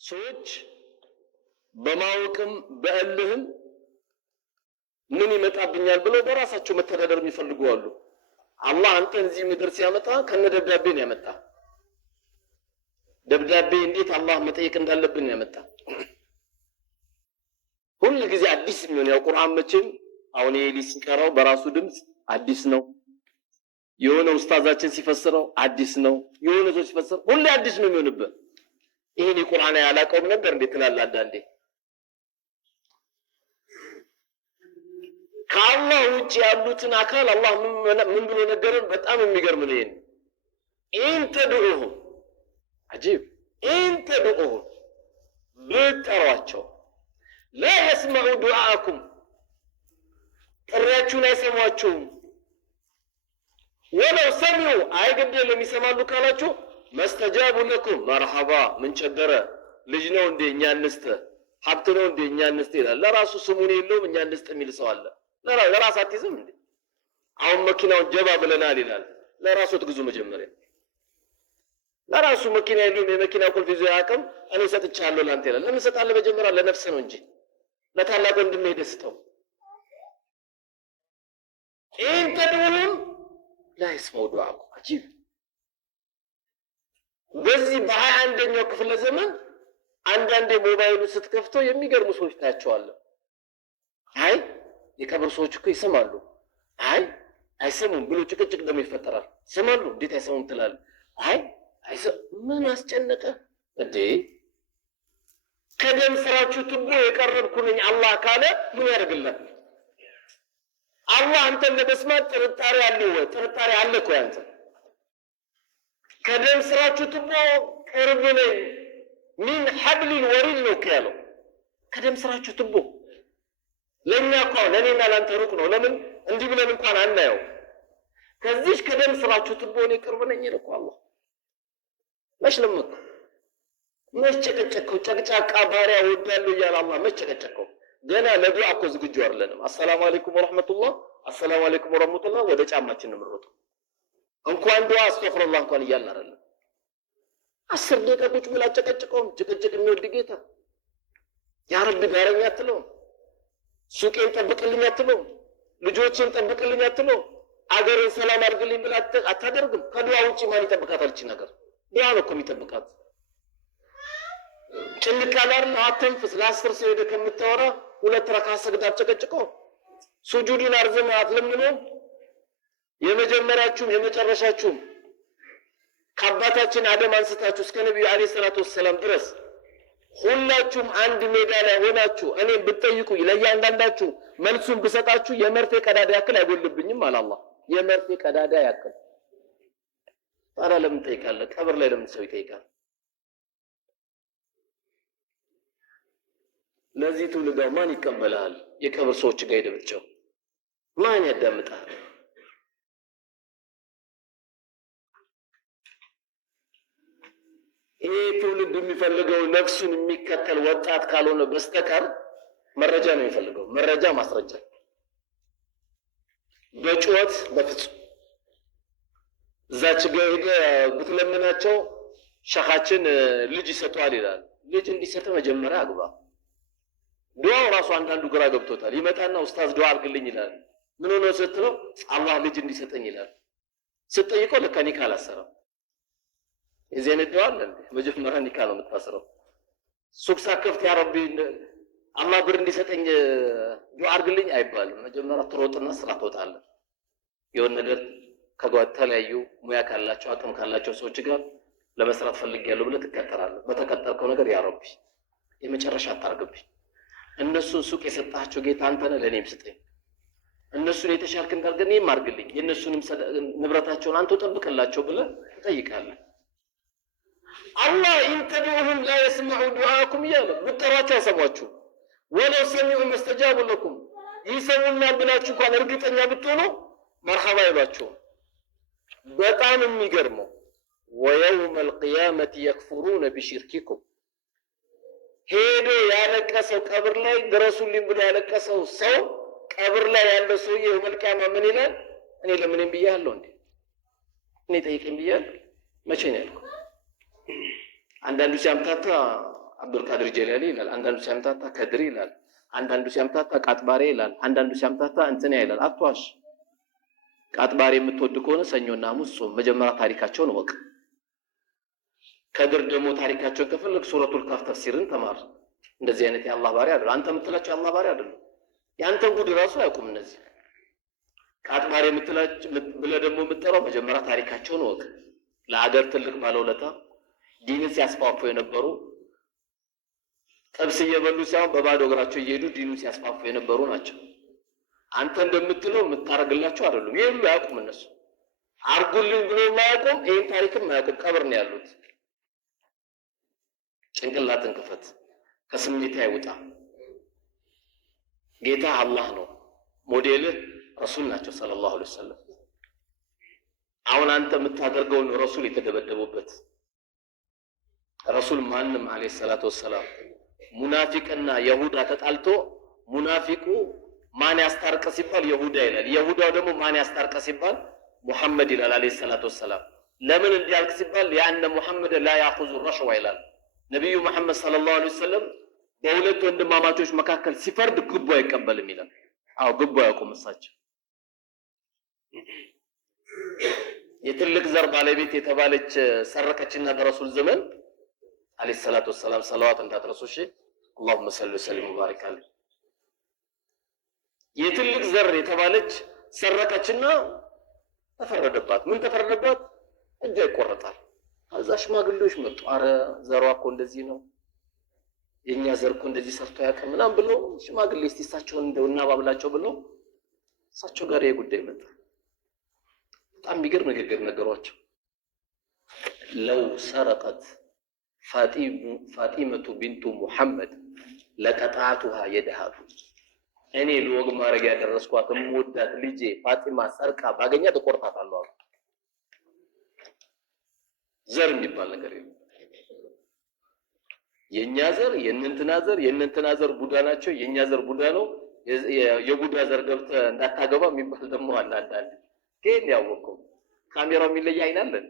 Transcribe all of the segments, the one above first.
ሰዎች በማወቅም በእልህም ምን ይመጣብኛል ብለው በራሳቸው መተዳደር የሚፈልጉ አሉ። አላህ አንተን እዚህ ምድር ሲያመጣ ከነ ደብዳቤ ነው ያመጣ። ደብዳቤ እንዴት አላህ መጠየቅ እንዳለብን ያመጣ። ሁሉ ጊዜ አዲስ የሚሆን ያው ቁርአን መቼም አሁን ይሄ ሲቀራው በራሱ ድምጽ አዲስ ነው። የሆነ ኡስታዛችን ሲፈስረው አዲስ ነው። የሆነ ሰው ሲፈስር ሁሉ አዲስ ነው የሚሆንበት። ይሄን የቁርአን ያላቀውም ነበር እንዴ ትላለህ አንዳንዴ። ከአላህ ውጭ ያሉትን አካል አላህ ምን ብሎ ነገረን? በጣም የሚገርም ነው። ይሄን ኢንተድኡሁ አጂብ ኢንተድኡሁ ብትጠሯቸው ላ የስመዑ ዱዓአኩም ጥሪያችሁን አይሰሟችሁም። ወለው ሰሚዑ አይግድ የለም ይሰማሉ ካላችሁ መስተጃቡ ለኩም መርሐባ ምን ቸገረ ልጅ ነው እንዴ እኛ እንስጥ ሀብት ነው እንዴ እኛ እንስጥ ይላል። ለራሱ ስሙን የለውም እኛ እንስጥ የሚል ሰው አለ። ለራስ አትይዝም እንዴ? አሁን መኪናውን ጀባ ብለናል ይላል። ለራሱ ትግዙ መጀመሪያ። ለራሱ መኪና የለውም የመኪና ቁልፍ ይዞ ያቅም እኔ ሰጥቻለሁ ላንተ ይላል። ለምን ሰጣለህ? መጀመሪያ ለነፍስ ነው እንጂ ለታላቅ ወንድምህ ደስተው ኢንተድኡሁም ላ የስመዑ ዱዓአኩም አጂብ። በዚህ በ21ኛው ክፍለ ዘመን አንዳንዴ ሞባይሉን ስትከፍተው የሚገርሙ ሰዎች ታያቸዋለህ። አይ የቀብር ሰዎች እኮ ይሰማሉ፣ አይ አይሰሙም ብሎ ጭቅጭቅ ደግሞ ይፈጠራል። ይሰማሉ እንዴት አይሰሙም ትላለህ። አይ ምን አስጨነቀ እንዴ? ከደም ስራችሁ ትቦ የቀረብኩ ነኝ አላህ ካለ ምን ያደርግልሃል? አላህ አንተን ለመስማት ጥርጣሬ አለው ወይ? ጥርጣሬ አለ እኮ አንተ ከደም ስራችሁ ትቦ ቅርብ ነኝ ሚን ሐብሊል ወሪድ ነው ያለው። ከደም ስራችሁ ትቦ ለኛ እኮ ለኔና ላንተ ሩቅ ነው። ለምን እንዲህ ብለን እንኳን አናየው። ከዚህ ከደም ስራችሁ ትቦ እኔ ቅርብ ነኝ ይልኩ አላህ። መች ለምኩ መች ጨቀጨቀው ጨቅጫቃ ባሪያ ወዳለው እያለ አላህ መች ጨቀጨቀው። ገና ለዱዓ እኮ ዝግጁ አይደለንም። አሰላሙ አለይኩም ወራህመቱላህ አሰላሙ አለይኩም ወራህመቱላህ ወደ ጫማችን ነው የምንሮጠው። እንኳን ዱዓ አስተግፍሩላህ እንኳን እያልን አይደለም። 10 ደቂቃ ቁጭ ብላ ጨቀጨቀውም ጭቅጭቅ የሚወድ ጌታ ያ ረቢ ጋረኛ አትለውም። ሱቄን ጠብቅልኝ አትለውም። ልጆችን ጠብቅልኝ አትለውም። አገርን ሰላም አድርግልኝ ብላ አታደርግም። ከዱዓ ውጪ ማን ይጠብቃታል? እቺ ነገር ዱዓ ነው እኮ የሚጠብቃት። ጭንቅ ካላር አትንፍስ። ለ10 ሰው ሄደ ከምታወራ 2 ረካ ሰግዳ ጨቀጭቀው ሱጁዱን አርዝም አትለምኑ። የመጀመሪያችሁም የመጨረሻችሁም ከአባታችን አደም አንስታችሁ እስከ ነብዩ አለይሂ ሰላቱ ወሰለም ድረስ ሁላችሁም አንድ ሜዳ ላይ ሆናችሁ እኔን ብትጠይቁኝ ለእያንዳንዳችሁ መልሱን ብሰጣችሁ የመርፌ ቀዳዳ ያክል አይጎልብኝም አለ አላህ። የመርፌ ቀዳዳ ያክል። ታዲያ ለምን ትጠይቃለህ? ቀብር ላይ ለምን ሰው ይጠይቃል? ለዚህ ትውልድ ማን ይቀበላል? የቀብር ሰዎች ጋር ሄደብቸው ማን ያዳምጣል? ይሄ ትውልድ የሚፈልገው ነፍሱን የሚከተል ወጣት ካልሆነ በስተቀር መረጃ ነው የሚፈልገው። መረጃ፣ ማስረጃ። በጩኸት በፍጹም እዛች ጋር ሄደህ ብትለምናቸው ሸኻችን ልጅ ይሰጠዋል ይላል። ልጅ እንዲሰጥ መጀመሪያ አግባ። ዱዓው ራሱ አንዳንዱ ግራ ገብቶታል። ይመጣና ኡስታዝ ዱዓ አድርግልኝ ይላል። ምን ሆነ ስትለው አላህ ልጅ እንዲሰጠኝ ይላል። ስትጠይቀው ለካ ኒካ አላሰረም። የዚህ አይነት ዱዓ አለ እንዴ? መጀመሪያ ኒካ ነው የምታስረው። ሱቅ ሳከፍት ያ ረቢ አላህ ብር እንዲሰጠኝ ዱዓ አድርግልኝ አይባልም። መጀመሪያ ትሮጥና ስራ ትወጣለህ። የሆነ ነገር ከተለያዩ ሙያ ካላቸው አቅም ካላቸው ሰዎች ጋር ለመስራት ፈልጌያለሁ ብለህ ትቀጠራለህ። በተቀጠርከው ነገር ያ ረቢ የመጨረሻ አታርግብኝ። እነሱን ሱቅ የሰጣቸው ጌታ አንተ ነህ፣ ለኔም ስጠኝ። እነሱን የተሻልክ እንዳልገ እኔም አድርግልኝ። የእነሱንም ንብረታቸውን አንተ ጠብቅላቸው ብለህ ትጠይቃለህ። አላህ ኢንተድኡሁም ላ የስመዑ ዱዓአኩም እያለ ብትጠሯቸው አይሰሟችሁም። ወለው ሰሚዑ መስተጃቡ ለኩም ይሰሙኛል ብላችሁ እንኳን እርግጠኛ ብትሆኑ መርሐባ ይሏችሁም። በጣም የሚገርመው ወየውመ አልቂያመቲ የክፉሩነ ቢሽርኪኩም ሄዶ ያለቀሰው ቀብር ላይ ድረሱልኝ ብሎ ያለቀሰው ሰው ቀብር ላይ ያለው ሰውዬ የውመል ቂያማ ምን ይላል? እኔ ለምንም ብያለሁ እንዴ? እኔ ጠይቀኝ ብያለሁ? መቼ ነው ያልኩት? አንዳንዱ ሲያምታታ አብዱልቃድር ጀላሊ ይላል፣ አንዳንዱ ሲያምታታ ከድሪ ይላል፣ አንዳንዱ ሲያምታታ ቃጥባሬ ይላል፣ አንዳንዱ ሲያምታታ እንትና ይላል። አትዋሽ። ቃጥባሬ የምትወድ ከሆነ ሰኞና ሐሙስ ጾም፣ መጀመሪያ ታሪካቸውን ወቅ። ከድር ደግሞ ታሪካቸውን ከፈለግ ሱረቱል ካፍ ተፍሲርን ተማር። እንደዚህ አይነት የአላህ ባሪያ አይደለም። አንተ የምትላቸው የአላህ ባሪያ አይደለም። ያንተን ጉድ ራሱ አያውቁም እነዚህ። ቃጥባሬ የምትላቸው ብለህ ደግሞ የምትጠራው መጀመሪያ ታሪካቸውን ወቅ። ለሀገር ትልቅ ባለውለታ ዲንን ሲያስፋፉ የነበሩ ጥብስ እየበሉ ሳይሆን በባዶ እግራቸው እየሄዱ ዲኑን ሲያስፋፉ የነበሩ ናቸው። አንተ እንደምትለው የምታረግላቸው አይደሉም። ይሄን አያውቁም እነሱ። አርጉልኝ ብሎ የማያውቁም፣ ይሄን ታሪክም አያውቁም። ቀብር ነው ያሉት። ጭንቅላትን ክፈት፣ ከስሜት አይውጣ። ጌታ አላህ ነው፣ ሞዴልህ ረሱል ናቸው ሰለላሁ ዐለይሂ ወሰለም። አሁን አንተ የምታደርገውን ረሱል የተደበደቡበት ረሱል ማንም አለይሂ ሰላቱ ወሰላም ሙናፊቅና ይሁዳ ተጣልቶ ሙናፊቁ ማን ያስታርቀ ሲባል ይሁዳ ይላል፣ ይሁዳው ደግሞ ማን ያስታርቀ ሲባል ሙሐመድ ይላል አለይሂ ሰላቱ ወሰላም። ለምን እንዲያልክ ሲባል ያነ ሙሐመድ ላ ያኹዙ ረሽዋ ይላል ነብዩ መሐመድ ሰለላሁ ዐለይሂ ወሰለም። በሁለት ወንድማማቾች መካከል ሲፈርድ ግቡ አይቀበልም ይላል። አዎ ግቡ አያውቁም እሳቸው። የትልቅ ዘር ባለቤት የተባለች ሰረቀችና በረሱል ዘመን አለይሂ ሰላቱ ወሰላም ሰለዋት እንዳትረሱ እሺ። اللهم صل وسلم وبارك عليه። የትልቅ ዘር የተባለች ሰረቀችና ተፈረደባት። ምን ተፈረደባት? እጇ ይቆረጣል። አዛ ሽማግሌዎች መጡ። አረ ዘሯ እኮ እንደዚህ ነው፣ የኛ ዘር እኮ እንደዚህ ሰርቶ ያውቅም ምናምን ብሎ ሽማግሌ እስቲ እሳቸውን እንደው እናባብላቸው ብሎ እሳቸው ጋር የጉዳይ መጣ። በጣም የሚገርም ንግግር ነገሯቸው። ለው ሰረቀት ፋጢመቱ ቢንቱ ሙሐመድ ለቀጣቱሃ የደሃሉ። እኔ ለወግ ማድረግ ያደረስኳት የምወዳት ልጄ ፋጢማ ሰርቃ ባገኛት እቆርጣታለሁ አሉ። ዘር የሚባል ነገር የለም። የኛ ዘር የእነንትና ዘር የእነንትና ዘር ቡዳ ናቸው፣ የኛ ዘር ቡዳ ነው፣ የቡዳ ዘር ገብተህ እንዳታገባ የሚባል ደግሞ አለ። አንዳንድ ግን ያወቀው ካሜራው የሚለይ አይናለን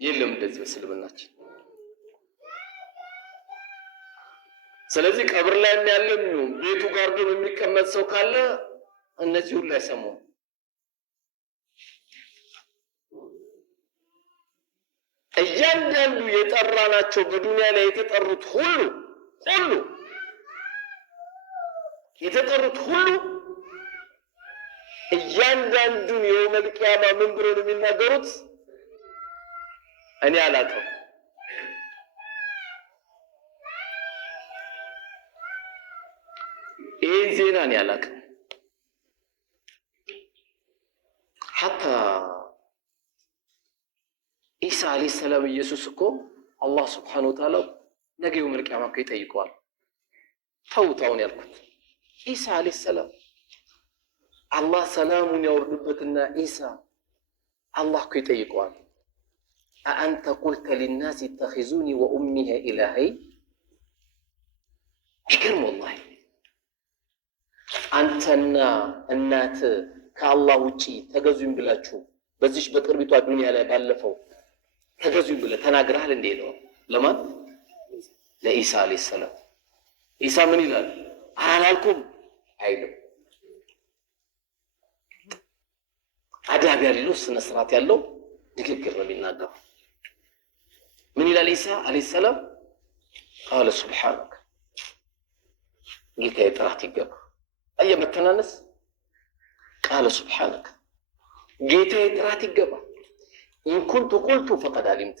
የለም እንደዚህ በስልምናችን። ስለዚህ ቀብር ላይ ያለም ቤቱ ጋር ደግሞ የሚቀመጥ ሰው ካለ እነዚህ ሁሉ አይሰሙም። እያንዳንዱ የጠራናቸው በዱንያ ላይ የተጠሩት ሁሉ የተጠሩት ሁሉ እያንዳንዱን የውመል ቂያማ ምን ብለው ነው የሚናገሩት? እኔ አላውቅም። ይህን ዜና እኔ አላውቅም። ሐታ ኢሳ አለይሂ ሰላም ኢየሱስ እኮ አላህ ሱብሓነሁ ወተዓላ ነገ የውመል ቂያማ እኮ ይጠይቀዋል። ተውታውን ያልኩት ኢሳ አለይሂ ሰላም አላህ ሰላሙን ያወርድበትና ኢሳ አላህ እኮ ይጠይቀዋል። አአንተ ቁልተ ሊናስ ኢተኺዙኒ ወኡሚሂ ኢላሀይ። ይገርም ወላሂ። አንተና እናት ከአላህ ውጪ ተገዙኝ ብላችሁ በዚች በቅርቢቷ ዱንያ ላይ ባለፈው ተገዙኝ ብለህ ተናግረሃል እንዴ ነው? ለማን? ለኢሳ አለይሂ ሰላም። ኢሳ ምን ይላል? አላልኩም አይልም። አዳብ ያለው ስነ ስርዓት ያለው ንግግር ነው የሚናገረው። ምን ይላል ኢሳ አለይሂ ሰላም? ቃለ ሱብሓነከ፣ ጌታዬ ጥራት ይገባ። አየመተናነስ ቃለ ሱብሓነከ፣ ጌታዬ ጥራት ይገባ። ኢን ኩንቱ ቁልቱ ፈቀድ አሊምተ፣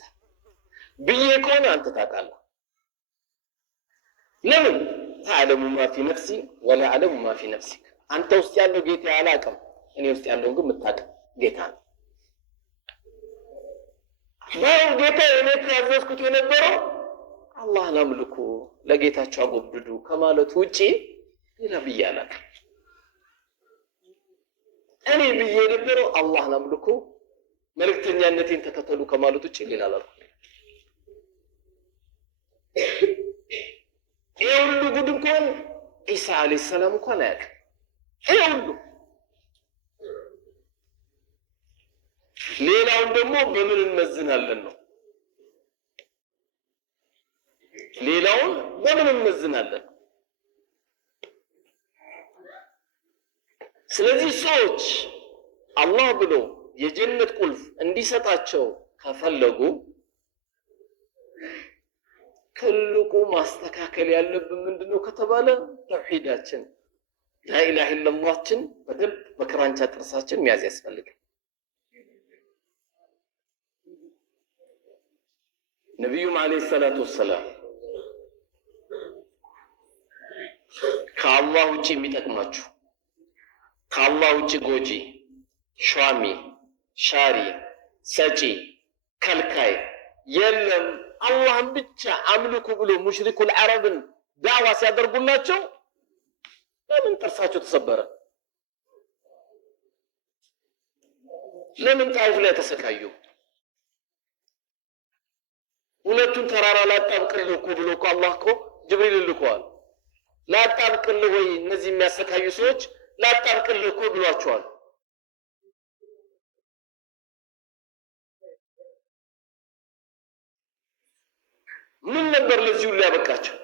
ብዬ ከሆነ አንተ ታውቃለህ። ለምን? ተዕለሙ ማ ፊ ነፍሲ ወላ አዕለሙ ማ ፊ ነፍሲክ። አንተ ውስጥ ያለው ጌታ አላውቅም፣ እኔ ውስጥ ያለውን ግን የምታውቅ ጌታ ነው። ባው ጌታ እኔ ታዘዝኩት የነበረው አላህን አምልኩ፣ ለጌታቸው አጎብድዱ ከማለት ውጪ ሌላ ብዬ አላውቅም። እኔ ብዬ የነበረው አላህን አምልኩ፣ መልእክተኛነቴን ተከተሉ ከማለት ውጪ ሌላ አላልኩም። ይሄ ሁሉ ጉድ እንኳን ኢሳ አለይሂ ሰላም እንኳን አያውቅም። ይሄ ሁሉ ሌላውን ደግሞ በምን እንመዝናለን ነው? ሌላውን በምን እንመዝናለን? ስለዚህ ሰዎች አላህ ብሎ የጀነት ቁልፍ እንዲሰጣቸው ከፈለጉ ትልቁ ማስተካከል ያለብን ምንድነው ከተባለ ተውሂዳችን ላኢላሃ ኢላላህችን በደንብ በክራንቻ ጥርሳችን መያዝ ያስፈልጋል። ነብዩም አለይሂ ሰላቱ ወሰላም ከአላህ ውጪ የሚጠቅማችሁ ከአላህ ውጪ ጎጂ፣ ሿሚ፣ ሻሪ፣ ሰጪ፣ ከልካይ የለም አላህን ብቻ አምልኩ ብሎ ሙሽሪኩል አረብን ዳዕዋ ሲያደርጉላቸው ለምን ጥርሳቸው ተሰበረ? ለምን ጣይፍ ላይ ተሰቃዩ? ሁለቱን ተራራ ላጣብቅልህ እኮ ብሎ እኮ አላህ እኮ ጅብሪል ልኳል። ላጣብቅልህ ወይ እነዚህ የሚያሰቃዩ ሰዎች ላጣብቅልህ እኮ ብሏቸዋል። ምን ነበር ለዚህ ሁሉ ያበቃቸው?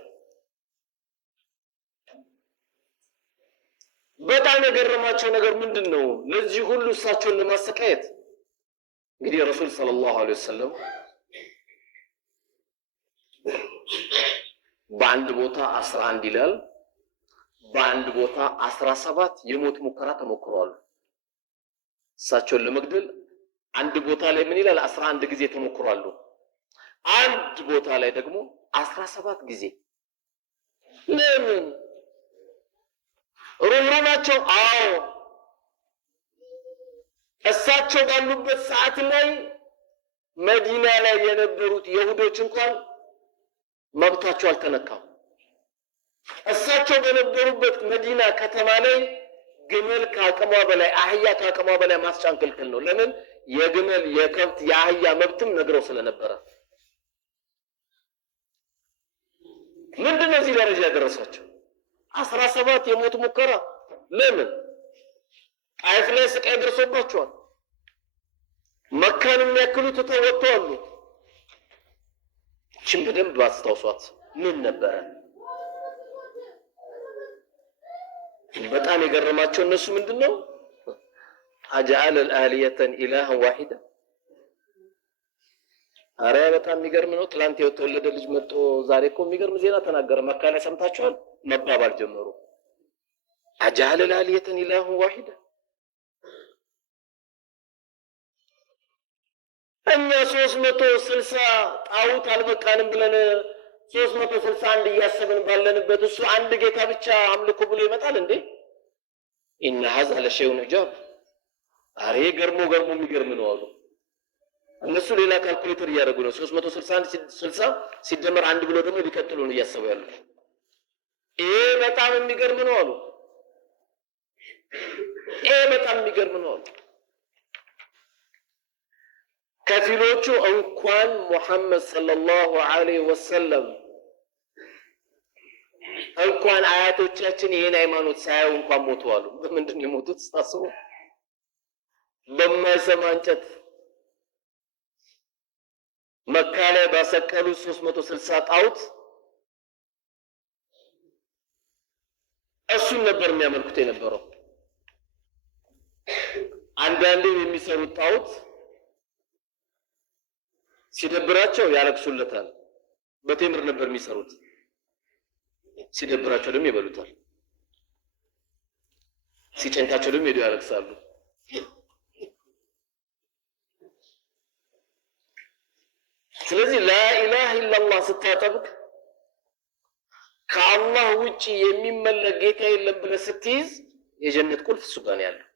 በጣም የገረማቸው ነገር ምንድነው? ለዚህ ሁሉ እሳቸውን ለማሰቃየት እንግዲህ ረሱል ሰለላሁ ዐለይሂ ወሰለም በአንድ ቦታ 11 ይላል፣ በአንድ ቦታ 17 የሞት ሙከራ ተሞክረዋል። እሳቸውን ለመግደል አንድ ቦታ ላይ ምን ይላል? 11 ጊዜ ተሞክሯል። አንድ ቦታ ላይ ደግሞ 17 ጊዜ። ለምን? ሩህሩህ ናቸው? አዎ። እሳቸው ባሉበት ሰዓት ላይ መዲና ላይ የነበሩት ይሁዶች እንኳን መብታቸው አልተነካም። እሳቸው በነበሩበት መዲና ከተማ ላይ ግመል ከአቅሟ በላይ አህያ ከአቅሟ በላይ ማስጫን ክልክል ነው። ለምን? የግመል የከብት የአህያ መብትም ነግረው ስለነበረ። ምንድነው እዚህ ደረጃ ያደረሳቸው? 17 የሞት ሙከራ። ለምን? ጣይፍ ላይ ስቃይ ደርሶባቸዋል። መካን የሚያክሉት ተወጥተዋል። እቺን በደንብ አስታውሷት። ምን ነበረ በጣም የገረማቸው እነሱ ምንድነው? አጀዐለ አልአሊየተን ኢላሃን ዋሂዳ። አረ በጣም የሚገርም ነው። ትላንት የተወለደ ልጅ መጥቶ ዛሬ እኮ የሚገርም ዜና ተናገረ። መካ ላይ ሰምታችኋል? መባባል ጀመሩ። አጀዐለ አልአሊየተን ኢላሃን ዋሂዳ። እኛ 360 ጣዖት አልበቃንም ብለን 361 እያሰብን ባለንበት እሱ አንድ ጌታ ብቻ አምልኩ ብሎ ይመጣል እንዴ? ኢነ ሀዛ ለሸይኡን ዑጃብ። አሬ ገርሞ የሚገርም ነው አሉ። እነሱ ሌላ ካልኩሌተር እያደረጉ ነው። 361 ሲደመር አንድ ብሎ ደግሞ ሊቀጥሉ ነው እያሰቡ ያሉት። ይሄ በጣም የሚገርም ነው አሉ። ይሄ በጣም የሚገርም ነው አሉ። ከፊሎቹ እንኳን ሙሐመድ ሰለላሁ ዐለይሂ ወሰለም እንኳን አያቶቻችን ይሄን ሃይማኖት ሳያዩ እንኳን ሞቱ አሉ። በምንድን ነው የሞቱት? ታስቡ። በማይሰማ እንጨት መካ ላይ ባሰቀሉ 360 ጣዖት እሱን ነበር የሚያመልኩት የነበረው። አንዳንዴ የሚሰሩት ጣዖት ሲደብራቸው ያለቅሱለታል። በቴምር ነበር የሚሰሩት። ሲደብራቸው ደግሞ ይበሉታል። ሲጨንቃቸው ደግሞ ሄደው ያለቅሳሉ። ስለዚህ ላኢላሃ ኢላላህ ስታጠብቅ ከአላህ ውጪ የሚመለክ ጌታ የለም ብለህ ስትይዝ የጀነት ቁልፍ እሱ ጋር ነው ያለው።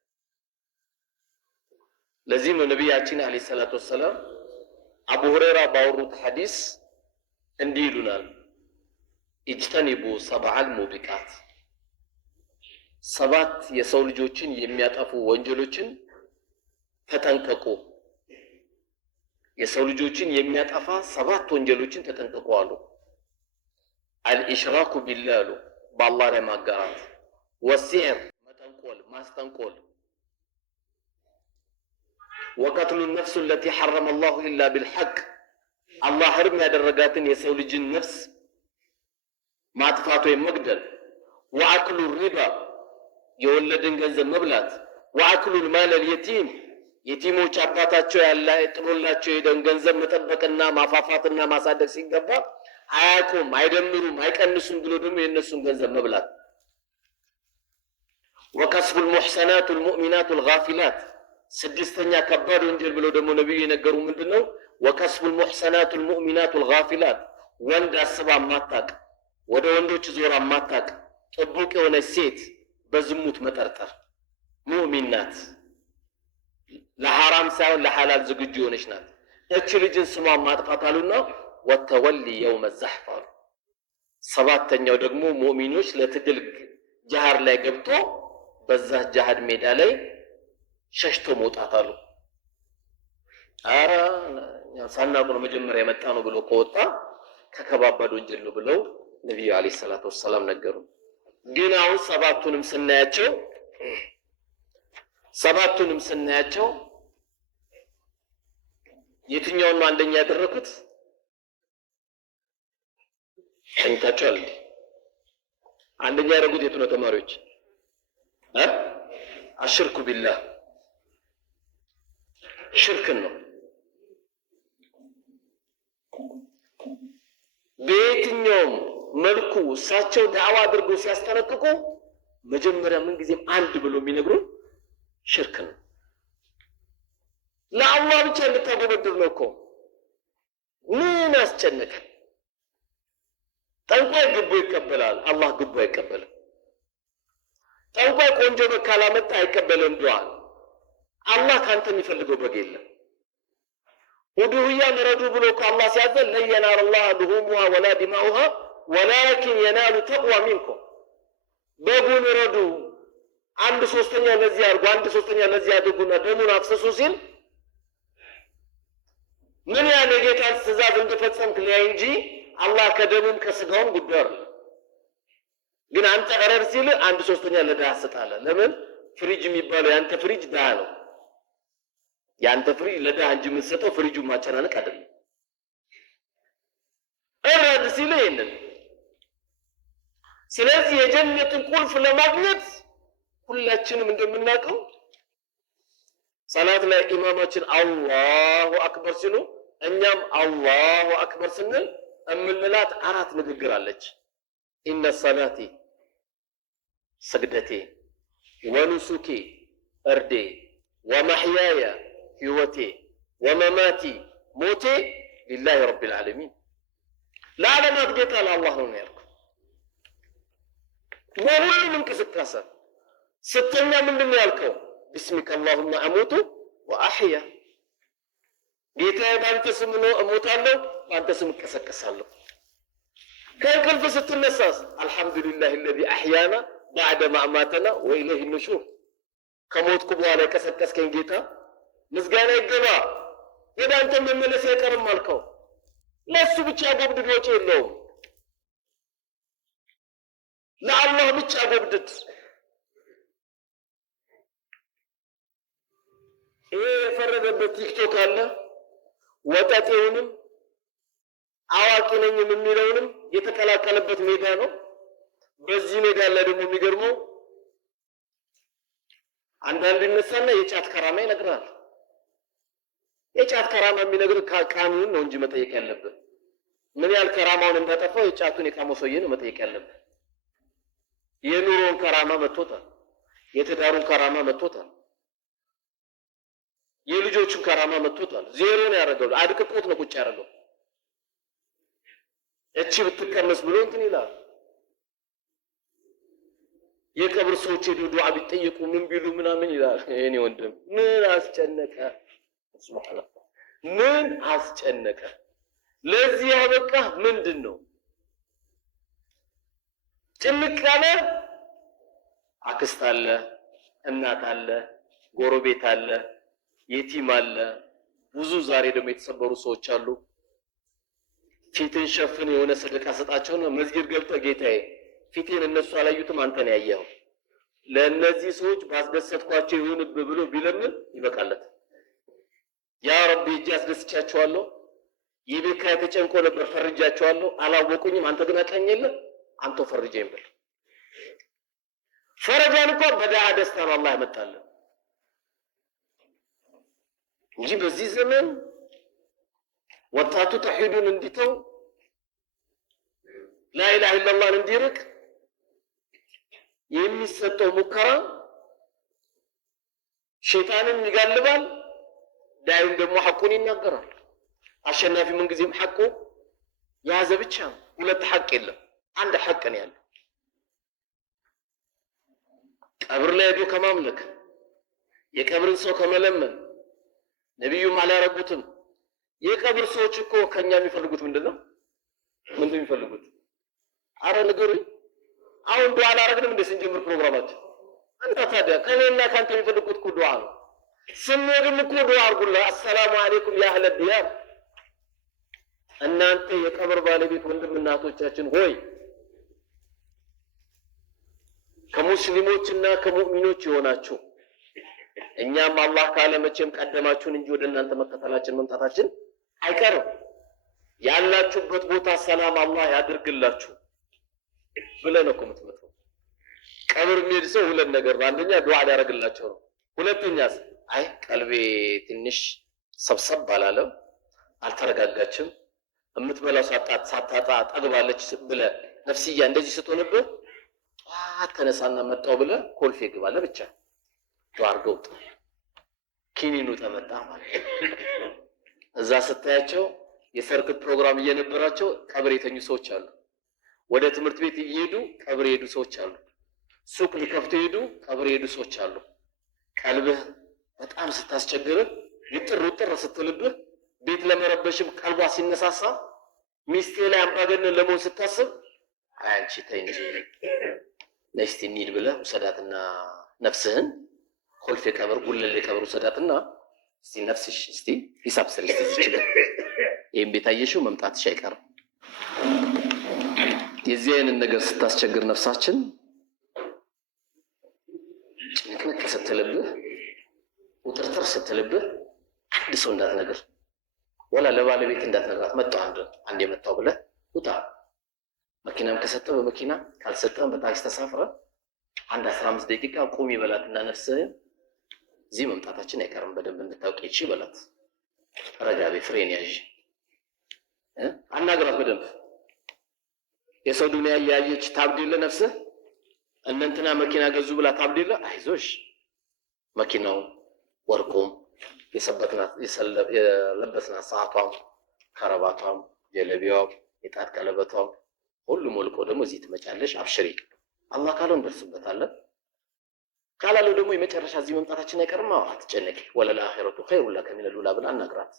ለዚህ ነው ነቢያችን አለይሂ ሰላቱ ወሰላም አቡ ሁረይራ ባወሩት ሐዲስ እንዲህ ይሉናል፣ ኢጅተኒቡ ሰብዐል ሙቢቃት፣ 7 የሰው ልጆችን የሚያጠፉ ወንጀሎችን ተጠንቀቁ። የሰው ልጆችን የሚያጠፋ 7 ወንጀሎችን ተጠንቀቁ አሉ። አልኢሽራኩ ቢላህ አሉ፣ በአላህ ላይ ማጋራት፣ ወሲሕር መጠንቆል ማስጠንቆል፣ ወቀትሉ ነፍሱ ለቲ ሐረመ አላሁ ኢላ ቢልሐቅ፣ አላህ ህርም ያደረጋትን የሰው ልጅን ነፍስ ማጥፋት ወይም መግደል፣ ወአክሉ ሪባ የወለድን ገንዘብ መብላት፣ ወአክሉ ማል አልየቲም የቲሞች አባታቸው ያለ ጥሎላቸው የሄደን ገንዘብ መጠበቅና ማፋፋትና ማሳደግ ሲገባ አያውቁም፣ አይደምሩም፣ አይቀንሱም ብሎ ደግሞ የእነሱን ገንዘብ መብላት። ወከስቡ ልሙሕሰናቱ ልሙእሚናቱ ልጋፊላት ስድስተኛ ከባድ ወንጀል ብለው ደግሞ ነቢዩ የነገሩ ምንድን ነው? ወከስቡ ልሙሕሰናቱ ልሙእሚናቱ ልጋፊላት ወንድ አስባ ማታቅ፣ ወደ ወንዶች ዞራ ማታቅ ጥቡቅ የሆነች ሴት በዝሙት መጠርጠር። ሙእሚን ናት፣ ለሐራም ሳይሆን ለሐላል ዝግጁ የሆነች ናት። እች ልጅን ስሟን ማጥፋት አሉና ወተወሊ የውመ ዛሕፍ አሉ። ሰባተኛው ደግሞ ሙእሚኖች ለትግል ጃሃር ላይ ገብቶ በዛ ጃሃድ ሜዳ ላይ ሸሽቶ መውጣት አሉ። አረ ሳናቁ ነው መጀመሪያ የመጣ ነው ብሎ ከወጣ ከከባባድ ወንጀል ነው ብለው ነቢዩ አለይሂ ሰላቱ ወሰላም ነገሩ። ግን አሁን ሰባቱንም ስናያቸው የትኛውን ነው አንደኛ ያደረኩት? አይታችኋል እንዴ? አንደኛ ያደረጉት የቱ ነው ተማሪዎች? አሽርኩ ቢላህ ሽርክን ነው። በየትኛውም መልኩ እሳቸው ዳዕዋ አድርገው ሲያስጠነቅቁ መጀመሪያ ምን ጊዜም አንድ ብሎ የሚነግሩ ሽርክ ነው። ለአላህ ብቻ እንድታጎበድር ነው እኮ። ምን አስጨነቀ? ጠንቋይ ግቦ ይቀበላል፣ አላህ ግቦ አይቀበልም። ጠንቋይ ቆንጆ በግ ካላመጣ አይቀበልም ዱዓን። አላህ ካንተ የሚፈልገው በግ የለም። ውዱህያን ረዱ ብሎ ከአላህ ሲያዘን ለን የናለ ላህ ልሁሙሃ ወላ ዲማኡሃ ወላኪን የናሉ ተቅዋ ሚንኩም። በጉን ረዱ፣ 1/3 ለዚህ አድርጉ፣ 1/3 ለዚህ አድርጉና ደሙን አፍሰሱ ሲል ምን ያህል የጌታን ትእዛዝ እንደፈጸምክ ሊያይ እንጂ አላህ ከደሙም ከስጋውም ጉዳይ አይደለም። ግን አንተ እረር ሲል 1/3 ለድሃ ትሰጣለህ። ለምን? ፍሪጅ የሚባለው ያንተ ፍሪጅ ድሃ ነው። ያንተ ፍሪጅ ለድሃ እንጂ የምትሰጠው ፍሪጁን ማጨናነቅ አይደለም። እረድ ሲል ይሄንን። ስለዚህ የጀነትን ቁልፍ ለማግኘት ሁላችንም እንደምናውቀው ሰላት ላይ ኢማማችን አላሁ አክበር ሲሉ እኛም አላሁ አክበር ስንል እምንላት 4 ንግግር አለች። ኢነ ሰላቲ ስግደቴ፣ ወኑሱኬ እርዴ፣ ወመሕያየ ህይወቴ፣ ወመማቲ ሞቴ ሊላሂ ረቢል ዓለሚን ለዓለማት ጌታ ለአላህ ነው ያልኩት። በሁሉም እንቅስቃሴ ስተኛ ምንድን ነው ያልከው? ቢስሚከ አላሁመ አሙቱ ወአሕያ፣ ጌታዬ በአንተ ስም እሞታለሁ፣ በአንተ ስም እቀሰቀሳለሁ። ከእንቅልፍ ስትነሳስ አልሐምዱሊላህ አለዚ አሕያና ባዕደ ማ አማተና ወኢለይሂ ኑሹር፣ ከሞትኩ በኋላ የቀሰቀስከኝ ጌታ ምስጋና ይገባ፣ ወደ አንተ መመለስ አይቀርም አልከው። ለእሱ ብቻ ጎብድድ፣ ወጪ የለውም። ለአላህ ብቻ ጎብድድ። ይሄ የፈረደበት ቲክቶክ አለ። ወጠጤውንም አዋቂ ነኝም የሚለውንም የተቀላቀለበት ሜዳ ነው። በዚህ ሜዳ ላይ ደግሞ የሚገርመው አንዳንድ ይነሳና የጫት ከራማ ይነግራል። የጫት ከራማ የሚነግር ቃኑን ነው እንጂ መጠየቅ ያለብን ምን ያህል ከራማውን እንዳጠፋው የጫቱን የቃመው ሰውዬ ነው መጠየቅ ያለብን። የኑሮን ከራማ መጥቶታል፣ የትዳሩን ከራማ መጥቶታል፣ የልጆቹን ከራማ መጥቶታል። ዜሮ ነው ያደረገው፣ አድቅቆት ነው ቁጭ ያደረገው። እቺ ብትቀመስ ብሎ እንትን ይላል። የቀብር ሰዎች ሄዱ ዱዓ ቢጠየቁ ምን ቢሉ ምናምን ይላል። የኔ ወንድም ምን አስጨነቀ? ሱብሃንአላህ ምን አስጨነቀ? ለዚህ ያበቃ ምንድን ነው? ጭንቅ ያለ አክስት አለ፣ እናት አለ፣ ጎረቤት አለ፣ የቲም አለ። ብዙ ዛሬ ደግሞ የተሰበሩ ሰዎች አሉ። ፊትን ሸፍን የሆነ ሰደቃ ሰጣቸው ነው መስጊድ ገብተህ ጌታዬ ፊቴን እነሱ አላዩትም አንተን ያየኸው፣ ለእነዚህ ሰዎች ባስደሰትኳቸው ይሁንብህ ብሎ ቢለምን ይበቃለት። ያ ረቢ እጅ አስደስቻቸዋለሁ፣ የቤት ኪራይ ተጨንቆ ነበር ፈርጃቸዋለሁ፣ አላወቁኝም፣ አንተ ግን አቀኝ የለ አንተ ፈርጀኝ ብል ፈረጃን እንኳን በዳዓ ደስታ ነው አላህ ያመጣልን እንጂ በዚህ ዘመን ወጣቱ ተውሂዱን እንዲተው ላኢላሃ ኢላላህ እንዲርቅ የሚሰጠው ሙከራ ሸይጣንን ይጋልባል ዳይም ደግሞ ሐቁን ይናገራል አሸናፊ ምን ጊዜም ሐቁ ያዘ ብቻ ሁለት ሐቅ የለም አንድ ሐቅ ነው ያለው ቀብር ላይ ሄዶ ከማምለክ የቀብርን ሰው ከመለመን ነብዩም አላረጉትም የቀብር ሰዎች እኮ ከኛ የሚፈልጉት ምንድነው የሚፈልጉት አረ ንገሩኝ አሁን ዱዓ አላረግንም እንደ ስንጀምር ፕሮግራማችን አንተ ታዲያ ከኔና ካንተ የሚፈልጉት እኮ ዱዓ ነው ስንሄድም እኮ ዱዓ አርጉላ አሰላሙ አለይኩም ያ አህለ ዲያር እናንተ የቀብር ባለቤት ወንድም እናቶቻችን ሆይ ከሙስሊሞችና ከሙእሚኖች የሆናችሁ እኛም አላህ ካለ መቼም ቀደማችሁን እንጂ ወደ እናንተ መከተላችን መምጣታችን አይቀርም ያላችሁበት ቦታ ሰላም አላህ ያድርግላችሁ ብለን እኮ የምትመጣው ቀብር የሚሄድ ሰው ሁለት ነገር አንደኛ ዱዓ ሊያደርግላቸው ነው ሁለተኛስ አይ ቀልቤ ትንሽ ሰብሰብ አላለም አልተረጋጋችም የምትበላው ሳታጣ ጠግባለች ብለ ነፍስያ እንደዚህ ስትሆንብህ ጧት ተነሳና መጣው ብለ ኮልፌ ግባለ ብቻ ዱዓ አድርገው ኪኒኑ ተመጣ ማለት እዛ ስታያቸው የሰርግ ፕሮግራም እየነበራቸው ቀብር የተኙ ሰዎች አሉ ወደ ትምህርት ቤት እየሄዱ ቀብር የሄዱ ሰዎች አሉ ሱቅ ሊከፍቱ ሄዱ ቀብር የሄዱ ሰዎች አሉ ቀልብህ በጣም ስታስቸግርህ ውጥር ስትልብህ ቤት ለመረበሽም ቀልቧ ሲነሳሳ ሚስቴ ላይ አምባገነን ለመሆን ስታስብ አንቺ ተይ እንጂ ነስቲ እንሂድ ብለህ ውሰዳትና ነፍስህን ኮልፌ ቀብር ጉለሌ ቀብር ውሰዳትና እስቲ ነፍስሽ እስቲ ሂሳብ ስሪ እስቲ ይችላል ይሄን ቤት አየሽው መምጣትሽ አይቀርም የዚህን ነገር ስታስቸግር ነፍሳችን ጭንቅንቅ ስትልብህ ውጥርጥር ስትልብህ አንድ ሰው እንዳትነግር ወላ ለባለቤት እንዳትነግራት መጣው አንድ የመጣው ብለህ ውጣ መኪናም ከሰጠው በመኪና ካልሰጠም በታክሲ ተሳፍረ አንድ 15 ደቂቃ ቁም ይበላትና ነፍስህን እዚህ መምጣታችን አይቀርም በደንብ እንድታውቅ ይቺ በላት ረጋቤ ፍሬን ያዥ አናግራት በደንብ የሰው ዱንያ ያያየች ታብዲለ ነፍስህ እንንትና መኪና ገዙ ብላ ታብዲለ አይዞሽ መኪናው ወርቁም የለበስናት ሰዓቷም ከረባቷም ጀለቢያው የጣት ቀለበቷም ሁሉም ወልቆ ደግሞ እዚህ ትመጫለሽ አብሽሪ አላህ ካለው እንደርስበታለን ካላለው ደግሞ የመጨረሻ እዚህ መምጣታችን አይቀርም አትጨነቂ ወለላ አኺረቱ ኸይሩ ለከ ሚነል ኡላ ብላ አናግራት